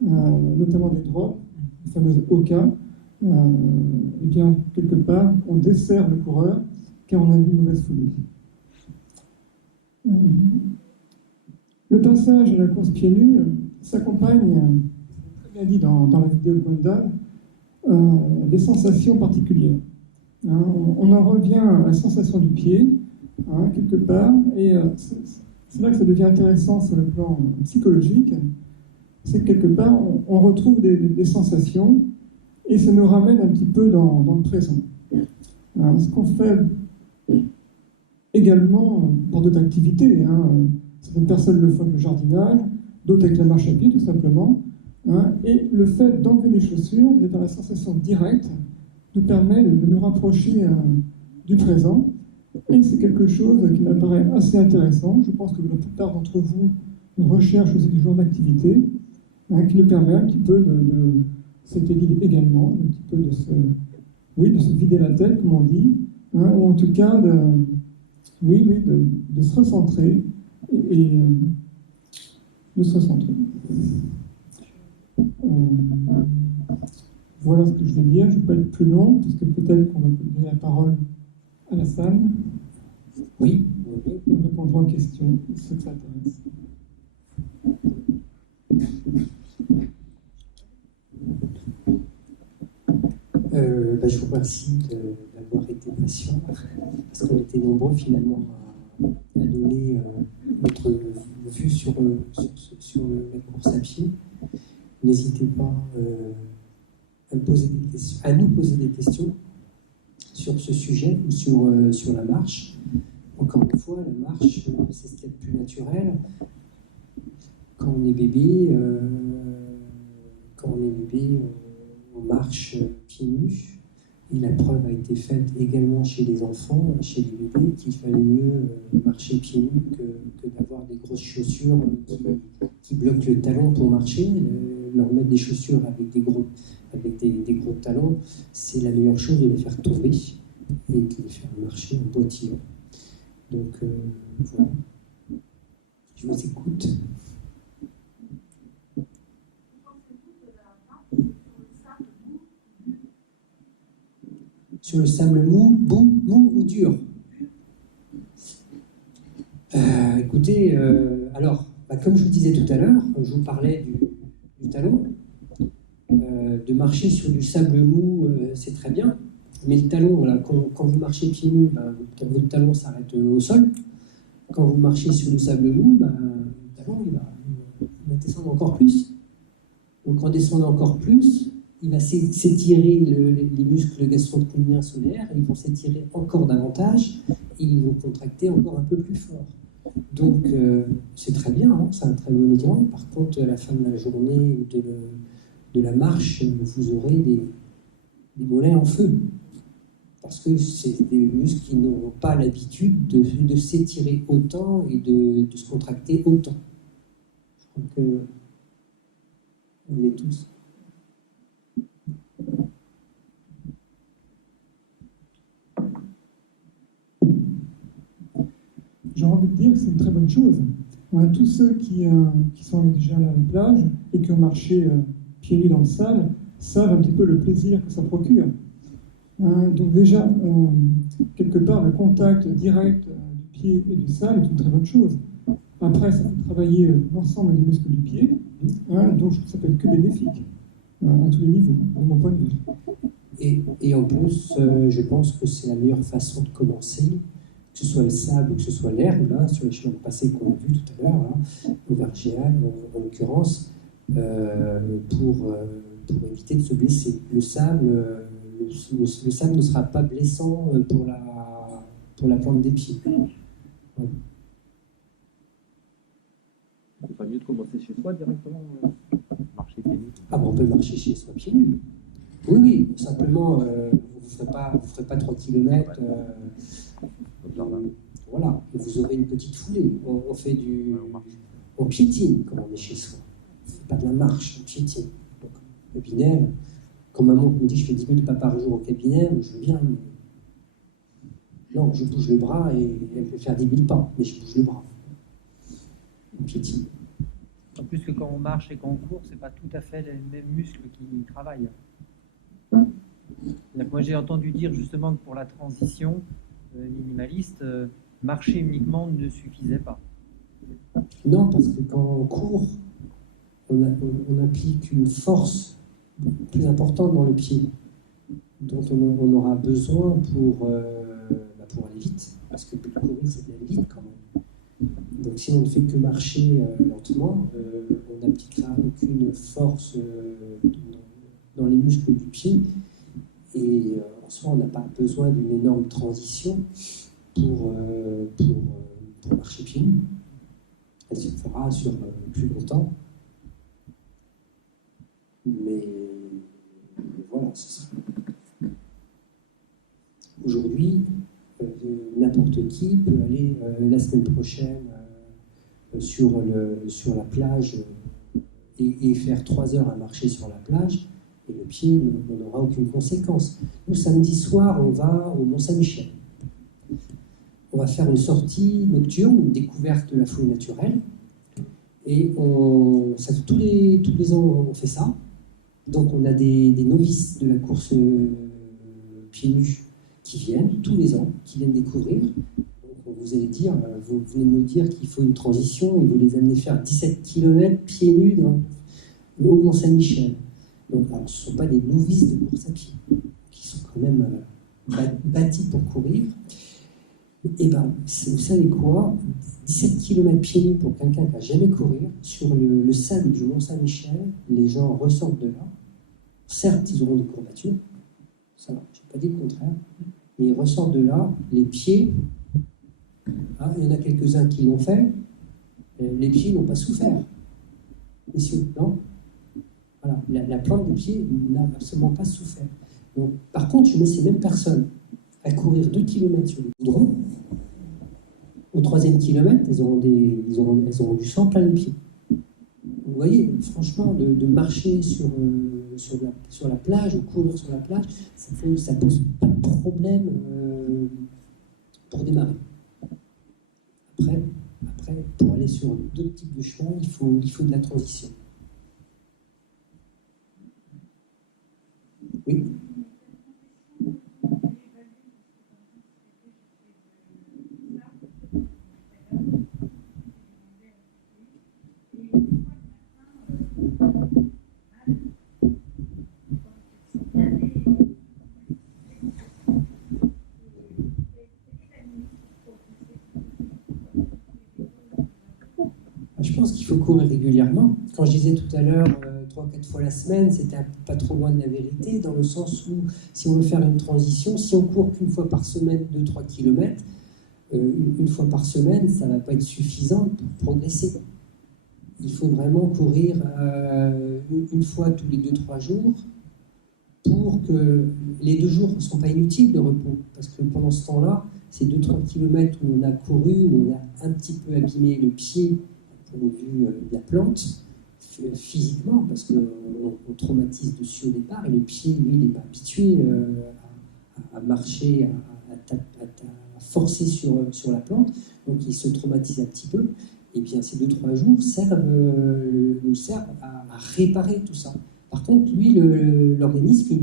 notamment des drops, les fameuses Oka, eh bien, quelque part, on dessert le coureur car on a une mauvaise foulée. Le passage à la course pieds nus, s'accompagne, très bien dit dans la vidéo de Gwendal, des sensations particulières. Hein, on en revient à la sensation du pied, hein, quelque part, et c'est là que ça devient intéressant sur le plan psychologique, c'est que quelque part, on retrouve des sensations, et ça nous ramène un petit peu dans le présent. Alors, ce qu'on fait également pour d'autres activités, hein, certaines personnes le font avec le jardinage, d'autres avec la marche à pied, tout simplement, hein, et le fait d'enlever les chaussures, d'être dans la sensation directe, nous permet de nous rapprocher du présent. Et c'est quelque chose qui m'apparaît assez intéressant. Je pense que la plupart d'entre vous recherchent aussi des genres d'activités, hein, qui nous permet un petit peu c'était dit également, un petit peu de se vider la tête, comme on dit, hein, ou en tout cas de se recentrer et de se recentrer. Voilà ce que je vais dire. Je ne vais pas être plus long, parce que peut-être qu'on va donner la parole à la salle. Oui. Et on répondra aux questions, ceux que ça intéresse. Je vous remercie d'avoir été patient, parce qu'on était nombreux finalement à donner notre vue sur la course à pied. N'hésitez pas à nous poser des questions sur ce sujet ou sur la marche. Encore une fois, la marche, c'est ce qu'il y a de plus naturel. Quand on est bébé, on marche pieds nus. Et la preuve a été faite également chez les enfants, chez les bébés, qu'il fallait mieux marcher pieds nus que d'avoir des grosses chaussures qui bloquent le talon pour marcher. Leur mettre des chaussures avec des gros talons, c'est la meilleure chose de les faire tomber et de les faire marcher en boitillant. Donc voilà. Je vous écoute. Sur le sable mou ou dur? Écoutez, alors, comme je vous disais tout à l'heure, je vous parlais du talon. De marcher sur du sable mou, c'est très bien. Mais le talon, voilà, quand vous marchez pieds nus, votre talon s'arrête au sol. Quand vous marchez sur du sable mou, le talon il va descendre encore plus. Donc en descendant encore plus, il va s'étirer les muscles gastro-œdémiens solaires, ils vont s'étirer encore davantage et ils vont contracter encore un peu plus fort. Donc c'est très bien, hein, c'est un très bon exemple. Par contre, à la fin de la journée ou de la marche, vous aurez des mollets en feu. Parce que c'est des muscles qui n'ont pas l'habitude de s'étirer autant et de se contracter autant. Je crois que on l'est tous. J'ai envie de dire que c'est une très bonne chose. Tous ceux qui sont déjà à la plage et qui ont marché pieds nus dans le sable savent un petit peu le plaisir que ça procure. Donc déjà, quelque part, le contact direct du pied et du sable est une très bonne chose. Après, ça fait travailler l'ensemble des muscles du pied, donc ça peut être que bénéfique, à tous les niveaux, de mon point de vue. Et en plus, je pense que c'est la meilleure façon de commencer, que ce soit le sable ou que ce soit l'herbe, là, sur les chemins de passé qu'on a vus tout à l'heure, au Vergéal en l'occurrence, pour éviter de se blesser. Le sable ne sera pas blessant pour la plante des pieds. Voilà. C'est pas mieux de commencer chez soi directement, marcher pieds nus? On peut marcher chez soi pieds nus. Oui, simplement, vous ne ferez pas 3 km. Voilà, et vous aurez une petite foulée. On piétine quand on est chez soi. On ne fait pas de la marche, on piétine. Donc, au cabinet, quand maman me dit que je fais 10 000 pas par jour au cabinet, je veux bien. Mais... Non, je bouge le bras et elle peut faire 10 000 pas, mais je bouge le bras. On piétine. En plus que quand on marche et quand on court, c'est pas tout à fait les mêmes muscles qui travaillent. Moi, j'ai entendu dire justement que pour la transition minimaliste, marcher uniquement ne suffisait pas. Non, parce que quand on court, on applique une force plus importante dans le pied, dont on aura besoin pour aller vite, parce que courir, c'est d'aller vite quand même. Donc si on ne fait que marcher lentement, on n'appliquera aucune force dans les muscles du pied, et en soi, on n'a pas besoin d'une énorme transition pour marcher pieds nus. Elle se fera sur plus longtemps, mais voilà, ce sera. Aujourd'hui, n'importe qui peut aller la semaine prochaine sur la plage et faire 3 heures à marcher sur la plage, et le pied n'aura aucune conséquence. Nous, samedi soir, on va au Mont-Saint-Michel. On va faire une sortie nocturne, une découverte de la foule naturelle. Et tous les ans, on fait ça. Donc, on a des novices de la course pieds nus qui viennent tous les ans, qui viennent découvrir. Donc, vous allez dire, vous venez de nous dire qu'il faut une transition et vous les amenez faire 17 km pieds nus au Mont-Saint-Michel. Donc, alors, ce ne sont pas des novices de course à pied, qui sont quand même bâtis pour courir. Et bien, vous savez quoi, 17 km pieds nus pour quelqu'un qui n'a jamais couru, sur le sable du Mont-Saint-Michel, les gens ressortent de là. Certes, ils auront des courbatures, ça, je n'ai pas dit le contraire, mais ils ressortent de là, les pieds, il y en a quelques-uns qui l'ont fait, les pieds n'ont pas souffert. Messieurs, non ? Voilà, la plante des pieds n'a absolument pas souffert. Donc, par contre, je mets ces mêmes personnes à courir 2 km sur le goudron. Au 3e kilomètre, elles auront du sang plein les pieds. Vous voyez, franchement, de marcher sur la plage, ou courir sur la plage, ça ne pose pas de problème pour démarrer. Après, pour aller sur d'autres types de chemins, il faut de la transition. Oui. Je pense qu'il faut courir régulièrement. Quand je disais tout à l'heure 3-4 fois la semaine, c'était pas trop loin de la vérité, dans le sens où si on veut faire une transition, si on court qu'une fois par semaine 2-3 km, une fois par semaine, ça ne va pas être suffisant pour progresser. Il faut vraiment courir une fois tous les 2-3 jours pour que les 2 jours ne sont pas inutiles de repos. Parce que pendant ce temps-là, ces 2-3 km où on a couru, où on a un petit peu abîmé le pied au vu de la plante, physiquement, parce qu'on traumatise dessus au départ, et le pied, lui, il n'est pas habitué à marcher, à forcer sur la plante, donc il se traumatise un petit peu. Et bien ces 2-3 jours nous servent à réparer tout ça. Par contre, lui, l'organisme,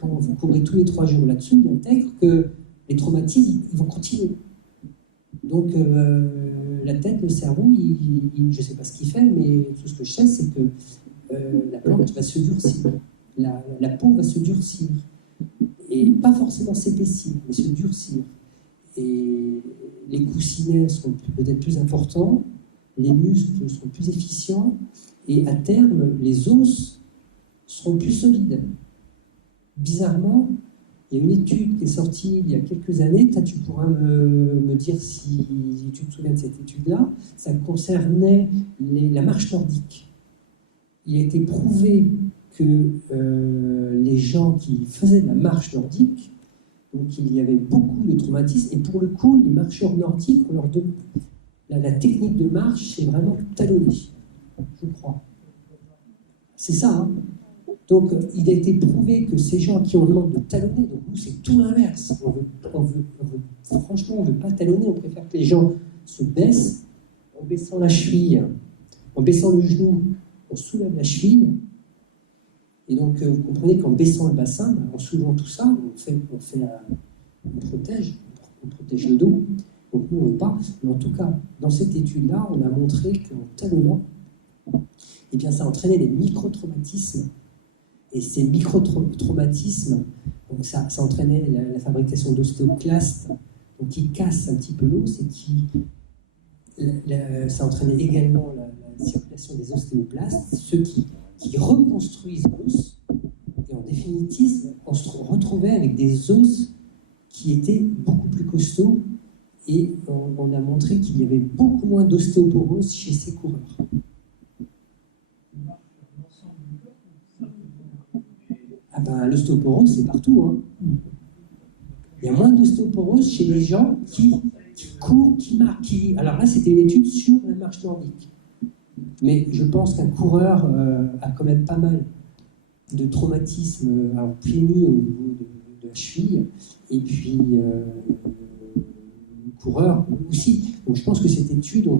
quand vous courez tous les 3 jours là-dessus, il intègre que les traumatismes, ils vont continuer. Donc la tête, le cerveau, je ne sais pas ce qu'il fait, mais tout ce que je sais, c'est que la plante va se durcir, la peau va se durcir, et pas forcément s'épaissir, mais se durcir. Et les coussinets sont peut-être plus importants, les muscles sont plus efficients, et à terme, les os seront plus solides. Bizarrement, il y a une étude qui est sortie il y a quelques années, tu pourras me dire si tu te souviens de cette étude-là, ça concernait la marche nordique. Il a été prouvé que les gens qui faisaient de la marche nordique, donc il y avait beaucoup de traumatismes, et pour le coup, les marcheurs nordiques, la technique de marche, c'est vraiment talonner, je crois. C'est ça, hein. Donc, il a été prouvé que ces gens qui ont demande de talonner, donc nous, c'est tout l'inverse. Franchement, on ne veut pas talonner, on préfère que les gens se baissent en baissant la cheville, en baissant le genou, on soulève la cheville. Et donc, vous comprenez qu'en baissant le bassin, en soulevant tout ça, on protège le dos. Donc, nous, on ne veut pas. Mais en tout cas, dans cette étude-là, on a montré qu'en talonnant, eh bien ça entraînait des micro-traumatismes. Et ces micro-traumatismes, donc ça entraînait la fabrication d'ostéoclastes, donc qui cassent un petit peu l'os et ça entraînait également la circulation des ostéoblastes, ceux qui reconstruisent l'os. Et en définitive, on se retrouvait avec des os qui étaient beaucoup plus costauds et on a montré qu'il y avait beaucoup moins d'ostéoporose chez ces coureurs. Ah ben, l'ostéoporose, c'est partout. Hein. Il y a moins d'ostéoporose chez les gens qui courent, qui marchent. Alors là, c'était une étude sur la marche nordique. Mais je pense qu'un coureur a quand même pas mal de traumatismes pieds nus au niveau de la cheville. Et puis, coureur aussi. Donc je pense que cette étude, on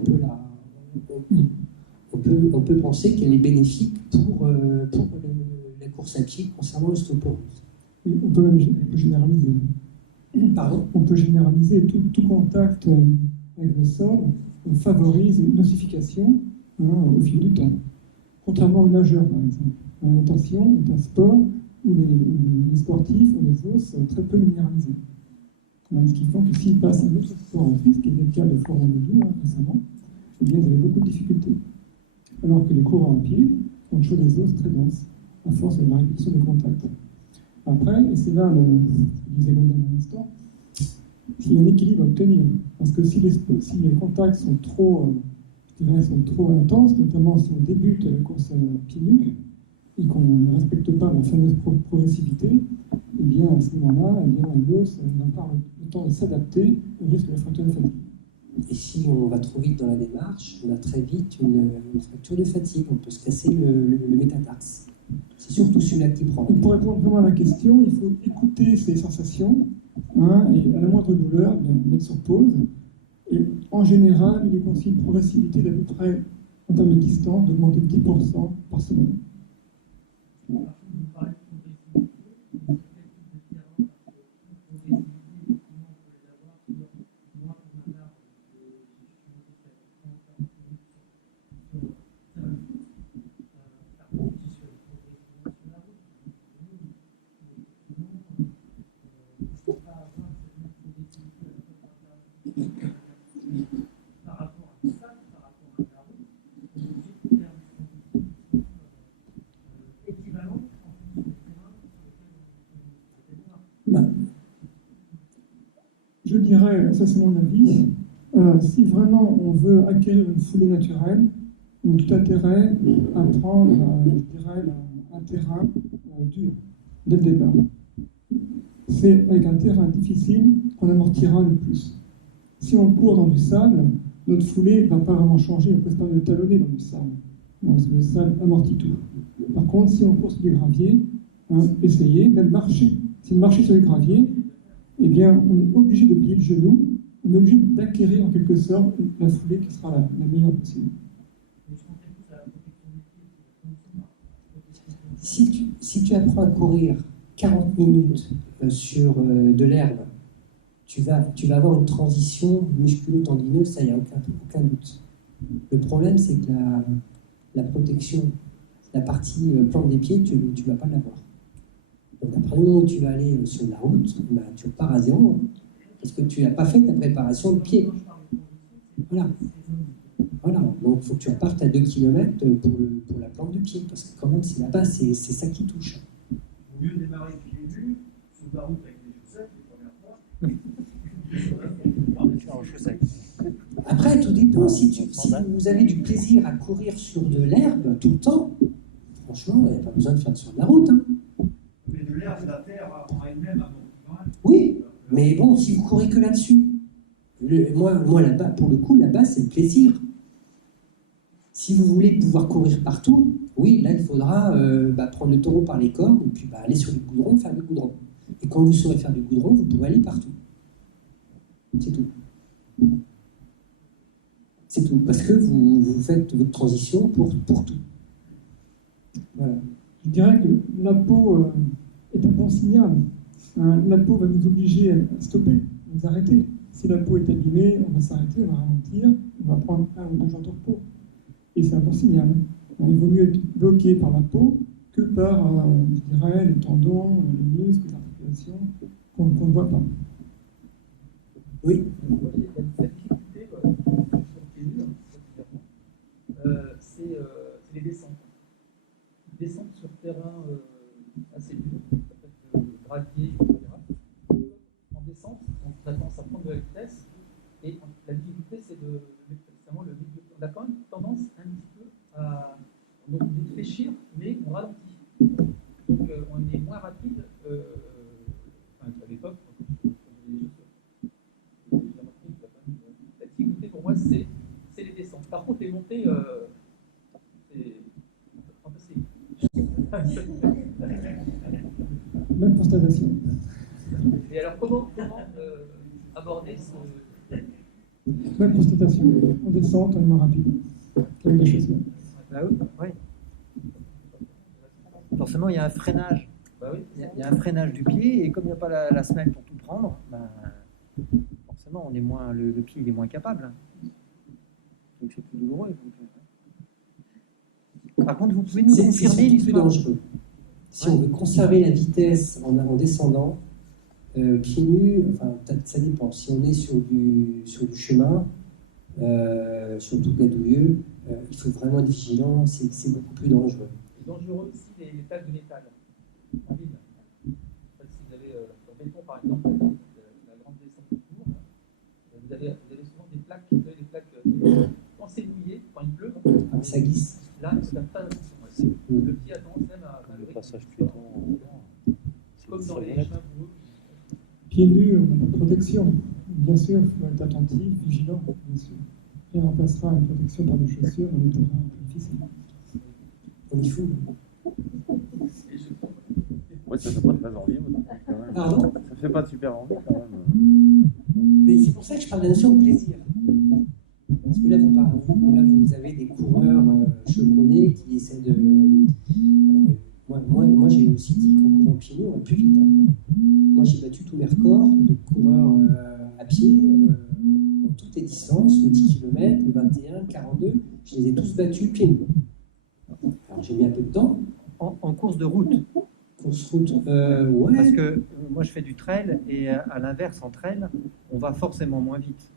peut penser qu'elle est bénéfique pour la course à pied concernant l'ostéoporose. Oui, on peut généraliser. Pardon ? On peut généraliser tout contact avec le sol, on favorise une ossification au fil du temps. Contrairement aux nageurs, par exemple. La natation est un sport où les sportifs ont les os très peu minéralisés. Ce qui fait que s'ils passent à un autre sport en Suisse, ce qui est le cas de Florent Ledoux récemment, eh bien, ils avaient beaucoup de difficultés. Alors que les coureurs en pied ont toujours des os très denses, à force de la répétition des contacts. Après, et c'est là ce que disait Gwendal à l'instant, il y a un équilibre à obtenir. Parce que si les contacts sont trop intenses, notamment si on débute la course pieds nus, et qu'on ne respecte pas la fameuse progressivité, eh bien, à ce moment-là, l'os n'a pas le temps de s'adapter au risque de la fracture de fatigue. Et si on va trop vite dans la démarche, on a très vite une fracture de fatigue. On peut se casser le métatarse. C'est surtout celui-là qui prend. Pour répondre vraiment à la question, il faut écouter ces sensations, et à la moindre douleur, bien, mettre sur pause. Et en général, il est conseillé une progressivité d'à peu près, en termes de distance, d'augmenter de 10% par semaine. Je dirais, ça c'est mon avis, si vraiment on veut acquérir une foulée naturelle, on a tout intérêt à prendre, je dirais, un terrain dur, dès le départ. C'est avec un terrain difficile qu'on amortira le plus. Si on court dans du sable, notre foulée ne va pas vraiment changer, on peut se permettre de talonner dans du sable, parce que le sable amortit tout. Par contre, si on court sur du gravier, essayez, même marcher. Si on marche sur du gravier, eh bien, on est obligé de plier le genou, on est obligé d'acquérir en quelque sorte la foulée qui sera la meilleure possible. Si tu apprends à courir 40 minutes sur de l'herbe, tu vas avoir une transition musculo-tendineuse, ça, il n'y a aucun doute. Le problème, c'est que la protection, la partie plante des pieds, tu ne vas pas l'avoir. Donc après le moment où tu vas aller sur la route, tu repars à zéro, parce que tu n'as pas fait ta préparation de pied. Voilà. Donc il faut que tu repartes à 2 km pour la plante de pied, parce que quand même, c'est là-bas, c'est ça qui touche. Il vaut mieux démarrer pieds nus, sur la route avec des chaussettes, les premières fois. Après, tout dépend. Si vous avez du plaisir à courir sur de l'herbe tout le temps, franchement, il n'y a pas besoin de faire sur de la route. Mais de l'herbe, la terre en elle-même, oui, mais bon, si vous courez que là-dessus, moi là-bas, pour le coup, là-bas, c'est le plaisir. Si vous voulez pouvoir courir partout, oui, là, il faudra prendre le taureau par les cornes et puis aller sur le goudron, faire du goudron. Et quand vous saurez faire du goudron, vous pourrez aller partout. C'est tout. C'est tout. Parce que vous faites votre transition pour tout. Voilà. Je dirais que la peau est un bon signal. La peau va nous obliger à stopper, à nous arrêter. Si la peau est abîmée, on va s'arrêter, on va ralentir, on va prendre 1 ou 2 jours de repos. Et c'est un bon signal. Il vaut mieux être bloqué par la peau que par, je dirais, les tendons, les muscles, les articulations qu'on ne voit pas. Oui. Il y a cette difficulté sur pieds nus, c'est les descentes. Descentes sur terrain assez dur, ça peut être gravier, etc. En descente, on a tendance à prendre de la vitesse, et la difficulté, c'est justement le vide. On a quand même tendance un petit peu à réfléchir, mais on ralentit. Donc on est moins rapide qu'à l'époque, quand on faisait les chaussures. La difficulté pour moi, c'est les descentes. Par contre, les montées, c'est fantastique. Même constatation. Et alors, comment aborder ce... Même constatation. En descente, on est moins rapide. Avec les chaussures. Bah oui. Forcément, il y a un freinage. Bah oui. Il y a un freinage du pied, et comme il n'y a pas la semelle pour tout prendre, forcément, on est moins, le pied il est moins capable. Donc c'est plus douloureux. Par contre, vous pouvez nous confirmer C'est plus l'histoire. dangereux. Si on veut conserver la vitesse en descendant, pieds nus, enfin, ça dépend. Si on est sur du chemin, sur tout gadouilleux, il faut vraiment être vigilant, c'est beaucoup plus dangereux. C'est dangereux aussi les plaques de métal en ville. Je ne sais pas si vous avez, en béton par exemple, la grande descente du tour, vous avez souvent des plaques, quand c'est mouillé, quand il pleut, Ça glisse. là, il ne se pas attention. Le pied a tendance même à Le le passage piéton, comme dans les chemins boueux. Pieds nus, on n'a pas de protection. Bien sûr, il faut être attentif, vigilant, bien sûr. Et on remplacera une protection par des chaussures dans les terrains difficiles. On y fout. Ouais, ça fait pas très envie, quand même. Pardon ? Ça fait pas super envie, quand même. Mais c'est pour ça que je parle de la notion de plaisir. Parce que là, vous avez des coureurs chevronnés qui essaient de... Moi, j'ai aussi dit qu'en courant pieds nus, on va plus vite. Moi, j'ai battu tous mes records de coureurs à pied, dans toutes les distances, le 10 km, le 21, le 42. Je les ai tous battus pieds nus. Alors, j'ai mis un peu de temps. En course de route. Course route, ouais. Parce que moi, je fais du trail, et à l'inverse, en trail, on va forcément moins vite.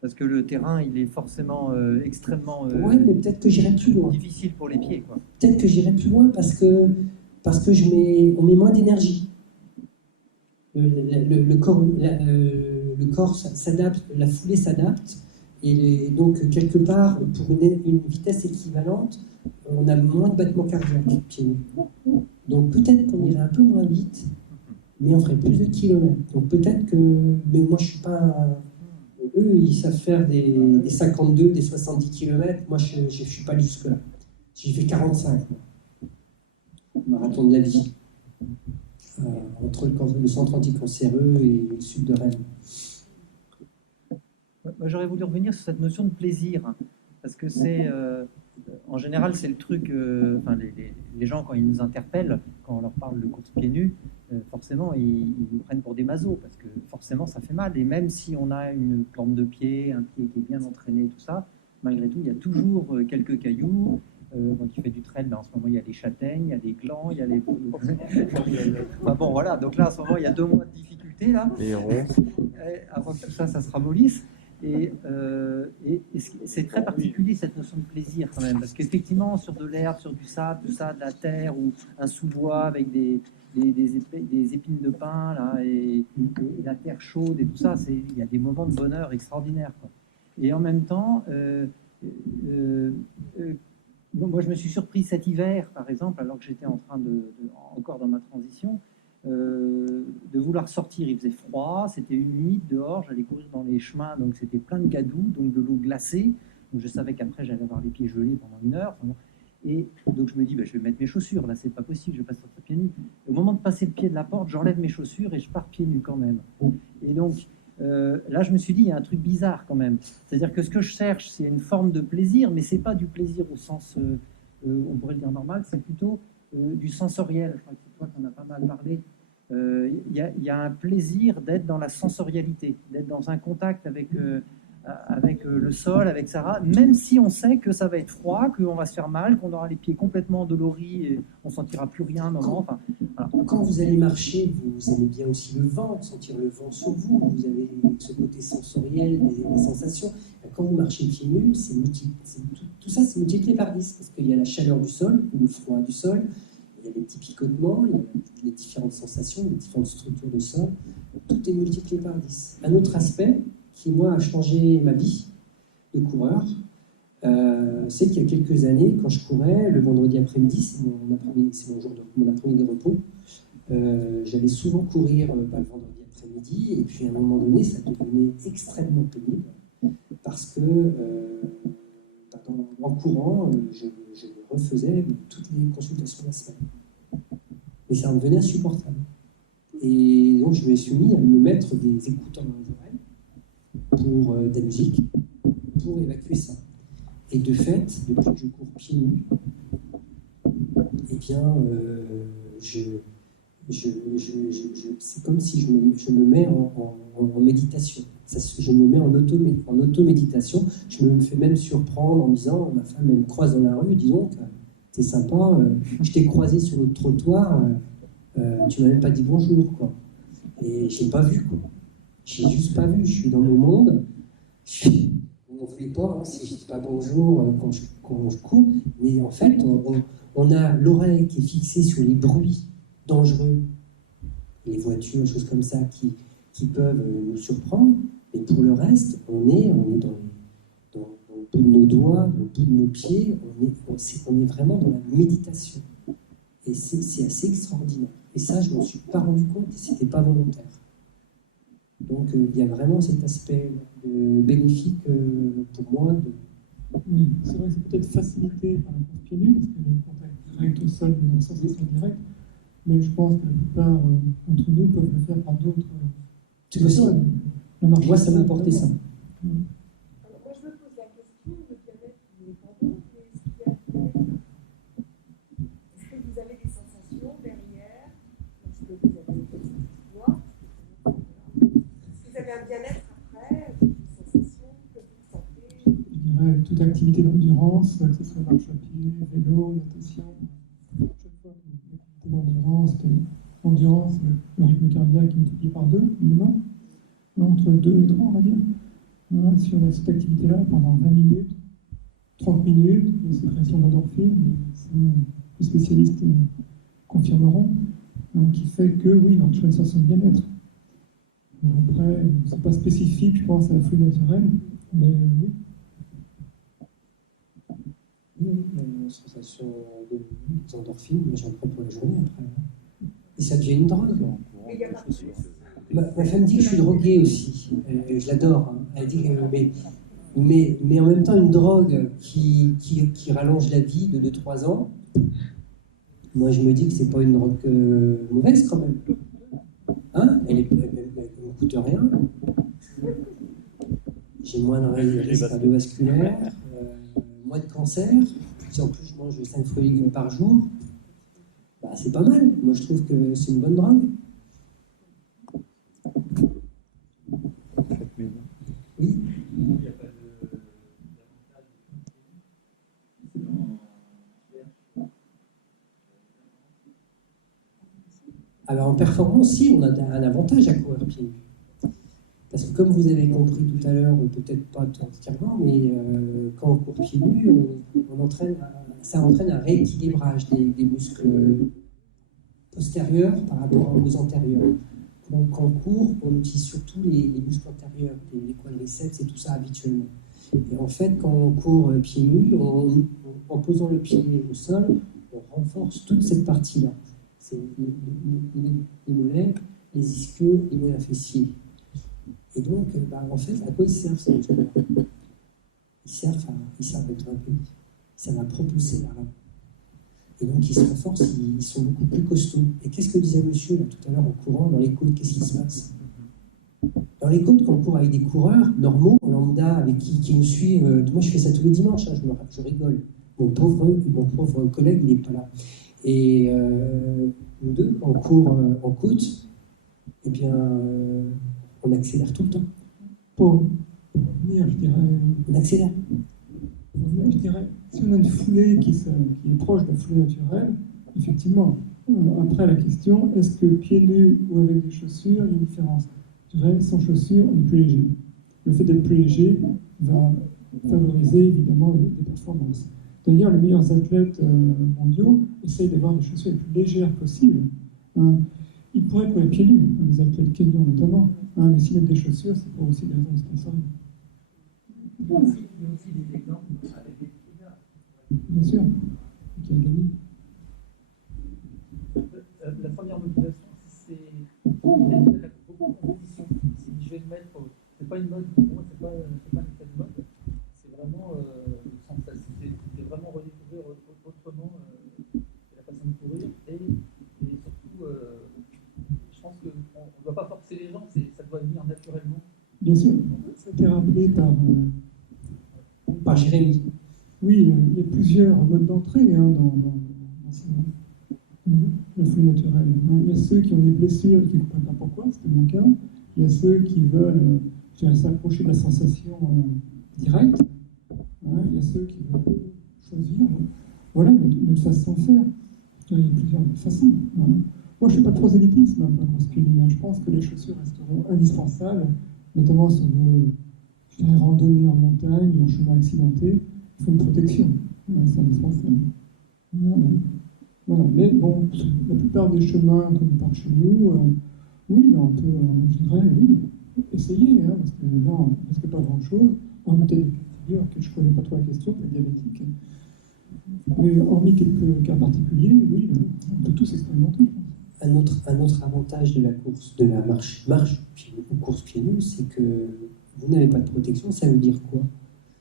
Parce que le terrain, il est forcément extrêmement Ouais, mais peut-être que j'irai plus loin. difficile pour les pieds, quoi. Peut-être que j'irai plus loin parce que on met moins d'énergie. Le corps s'adapte, la foulée s'adapte, et donc quelque part, pour une vitesse équivalente, on a moins de battements cardiaques pieds nus. Donc peut-être qu'on irait un peu moins vite, mais on ferait plus de kilomètres. Donc peut-être que, mais moi je suis pas. Eux, ils savent faire des 52, des 70 km. Moi, je ne suis pas jusque-là. J'ai fait 45. Marathon de la vie. Entre le centre anticancéreux et le sud de Rennes. Moi, j'aurais voulu revenir sur cette notion de plaisir. Parce que c'est... en général, c'est le truc... les gens, quand ils nous interpellent, quand on leur parle de course pieds nus, forcément, ils nous prennent pour des masos, parce que forcément, ça fait mal. Et même si on a une plante de pied, un pied qui est bien entraîné, tout ça, malgré tout, il y a toujours quelques cailloux. Quand tu fais du trail, en ce moment, il y a les châtaignes, il y a les glands, il y a les... Enfin bon, voilà. Donc là, en ce moment, il y a 2 mois de difficulté, là. Les ronces. Avant que ça se ramollisse. Et c'est très particulier, cette notion de plaisir, quand même. Parce qu'effectivement, sur de l'herbe, sur du sable, tout ça, de la terre, ou un sous-bois avec des épines de pin, là, et la terre chaude et tout ça, il y a des moments de bonheur extraordinaires, quoi. Et en même temps, moi je me suis surpris cet hiver, par exemple, alors que j'étais en train encore dans ma transition, de vouloir sortir. Il faisait froid, c'était humide dehors, j'allais courir dans les chemins, donc c'était plein de gadou, donc de l'eau glacée, donc je savais qu'après j'allais avoir les pieds gelés pendant 1 heure. Et donc je me dis, je vais mettre mes chaussures, là c'est pas possible, je vais pas sortir pieds nus. Au moment de passer le pied de la porte, j'enlève mes chaussures et je pars pieds nus quand même. Et donc là je me suis dit, il y a un truc bizarre quand même. C'est-à-dire que ce que je cherche, c'est une forme de plaisir, mais c'est pas du plaisir au sens, on pourrait le dire normal, c'est plutôt du sensoriel. Je crois que c'est toi qui en as pas mal parlé. Il y a un plaisir d'être dans la sensorialité, d'être dans un contact avec le sol, avec Sarah, même si on sait que ça va être froid, qu'on va se faire mal, qu'on aura les pieds complètement endoloris et on sentira plus rien à un moment. Enfin, voilà. Quand vous allez marcher, vous aimez bien aussi le vent, sentir le vent sur vous. Vous avez ce côté sensoriel, des sensations. Quand vous marchez pieds nus, tout ça, c'est multiplié par 10, parce qu'il y a la chaleur du sol, ou le froid du sol, il y a les petits picotements, il y a les différentes sensations, les différentes structures de sol. Tout est multiplié par 10. Un autre aspect qui, moi, a changé ma vie de coureur, c'est qu'il y a quelques années, quand je courais, le vendredi après-midi, c'est mon jour mon après-midi de repos, j'allais souvent courir le vendredi après-midi, et puis à un moment donné, ça devenait extrêmement pénible, parce que en courant, je refaisais toutes les consultations de la semaine. Et ça en devenait insupportable. Et donc je me suis mis à me mettre des écouteurs dans les oreilles de la musique pour évacuer ça. Et de fait, depuis que je cours pieds nus, eh bien, c'est comme si je me mets en méditation. Je me mets en auto-méditation. Je me fais même surprendre en me disant, ma femme elle me croise dans la rue, dis donc, c'est sympa, je t'ai croisé sur notre trottoir, tu m'as même pas dit bonjour, quoi. Et j'ai pas vu, quoi. J'ai juste pas vu, je suis dans mon monde. On n'en voulait pas, hein, si je dis pas bonjour quand je cours, mais en fait, on a l'oreille qui est fixée sur les bruits dangereux, les voitures, choses comme ça, qui peuvent nous surprendre, et pour le reste, on est dans le bout de nos doigts, dans le bout de nos pieds, on est vraiment dans la méditation. Et c'est assez extraordinaire. Et ça, je ne m'en suis pas rendu compte, et ce n'était pas volontaire. Donc, il y a vraiment cet aspect bénéfique pour moi. Oui, c'est vrai que c'est peut-être facilité par la course pieds nus, parce qu'il y a une contact direct au sol, une sensation directe. Mais je pense que la plupart d'entre nous peuvent le faire par d'autres. C'est possible. Moi, ça m'a apporté ça. Alors, moi, je me pose la question, le bien-être, il est pas bon, mais est-ce qu'il y a du bien-être? Est-ce que vous avez des sensations derrière? Est-ce que vous avez des petites voix? Est-ce que vous avez un bien-être après? Des sensations que vous sentez? Je dirais toute activité d'endurance, que ce soit marche à pied, vélo, natation. Chaque fois qu'il y a une activité d'endurance, le rythme cardiaque est multiplié par 2 minimum, entre 2 et 3, on va dire. Voilà, sur cette activité-là, pendant 20 minutes, 30 minutes, une sécrétion d'endorphine, les spécialistes confirmeront, qui fait que, oui, on a une sensation de bien-être. Après, c'est pas spécifique, je pense, à la folie naturelle, mais oui. Oui, une sensation d'endorphine, mais j'en prends pour la journée après. Et ça devient une drogue. Ma femme dit que je suis drogué aussi. Je l'adore. Hein. Elle dit mais en même temps, une drogue qui rallonge la vie de 2-3 ans, moi je me dis que c'est pas une drogue mauvaise quand même. Hein, elle ne me coûte rien. J'ai moins de risques cardiovasculaires, moins de cancer. Si en plus je mange 5 fruits et légumes par jour, bah, c'est pas mal. Moi je trouve que c'est une bonne drogue. Oui. Il n'y a pas Alors en performance, si, on a un avantage à courir pieds nus. Parce que comme vous avez compris tout à l'heure, peut-être pas entièrement, mais quand on court pieds nus, ça entraîne un rééquilibrage des muscles postérieurs par rapport aux antérieurs. Donc quand on court, on utilise surtout les muscles antérieurs, les quadriceps et tout ça habituellement. Et en fait, quand on court pieds nus, en posant le pied au sol, on renforce toute cette partie-là. C'est les mollets, les ischios, les mollets fessiers. Et donc, en fait, à quoi ils servent ces muscles-là? Ils servent à être impédis. Ils servent à propulser l'avant. Et donc, ils se renforcent, ils sont beaucoup plus costauds. Et qu'est-ce que disait monsieur là, tout à l'heure en courant dans les côtes? Qu'est-ce qui se passe? Dans les côtes, quand on court avec des coureurs normaux, lambda, avec qui nous suivent, moi je fais ça tous les dimanches, hein, je rigole. Mon pauvre collègue, il n'est pas là. Et nous deux, quand on court en côte, eh bien, on accélère tout le temps. Pour revenir, je dirais, On accélère. je dirais, si on a une foulée qui est proche de la foulée naturelle, effectivement, après la question, est-ce que pieds nus ou avec des chaussures, il y a une différence? Je dirais, sans chaussures, on est plus léger. Le fait d'être plus léger va favoriser évidemment des performances. D'ailleurs, les meilleurs athlètes mondiaux essayent d'avoir des chaussures les plus légères possibles. Hein. Ils pourraient courir pieds nus, les athlètes kenyans notamment, hein, mais s'ils mettent des chaussures, c'est pour aussi des raisons de sponsoring. Il y a aussi des exemples avec des pieds. Bien sûr, qui a gagné. La première motivation, c'est beaucoup de compétition. Si je vais le mettre, c'est pas une mode pour moi, c'est pas un effet de mode. C'est vraiment c'est vraiment redécouvrir autrement la façon de courir et surtout, je pense qu'on ne doit pas forcer les gens, ça doit venir naturellement. Bien sûr, ça a été rappelé par Jérémy. Oui, il y a plusieurs modes d'entrée hein, dans le flux naturel. Il y a ceux qui ont des blessures et qui ne comprennent pas pourquoi, c'était mon cas. Il y a ceux qui veulent s'approcher de la sensation directe. Hein, il y a ceux qui veulent choisir. Voilà notre façon de faire. Il y a plusieurs façons. Hein. Moi, je ne suis pas de prosélytisme pour la course pieds nus. Je pense que les chaussures resteront indispensables, notamment si on veut randonner en montagne ou en chemin accidenté. Il faut une protection. C'est indispensable. Voilà. Mais bon, la plupart des chemins comme par chez nous, oui, là, on peut, je dirais, oui, essayer, hein, parce que là, on ne risque pas grand-chose. Hormis peut-être des cas de figure que je ne connais pas trop la question, les diabétiques. Mais hormis quelques cas particuliers, oui, on peut tous expérimenter, je pense. Un autre avantage de la marche ou course pieds nus, c'est que vous n'avez pas de protection. Ça veut dire quoi?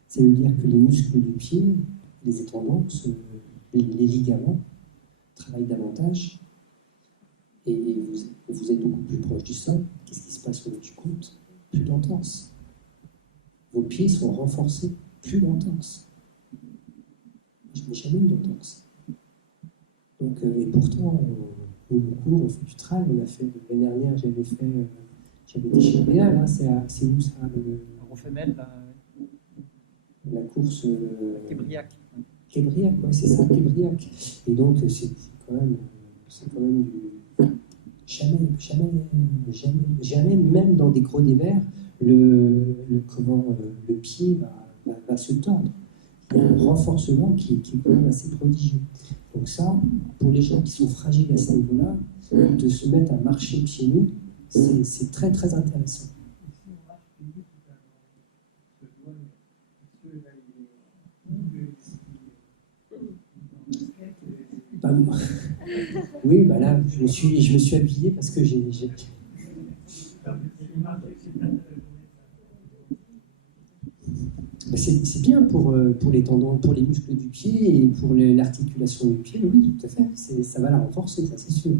Ça veut dire que les muscles du pied, les étendances, les ligaments travaillent davantage et vous êtes beaucoup plus proche du sol. Qu'est-ce qui se passe au niveau du côte? Plus d'entorse. Vos pieds sont renforcés, plus d'entorse. Je n'ai jamais eu d'entorse. Donc, et pourtant, on court, on fait du trail. On a fait l'année dernière, j'avais déchiré là, c'est où ça On fait même la course Québriac. Québriac, ouais, c'est ça, Québriac. Et donc, c'est quand même du... Jamais, même dans des gros dévers, le pied va se tordre. Il y a un renforcement qui est quand même assez prodigieux. Donc ça, pour les gens qui sont fragiles à ce niveau-là, de se mettre à marcher pieds nus, c'est très très intéressant. Oui, bah là, je me suis habillé parce que j'ai... C'est bien pour les tendons, pour les muscles du pied et pour l'articulation du pied, oui, tout à fait. Ça va la renforcer, ça c'est sûr.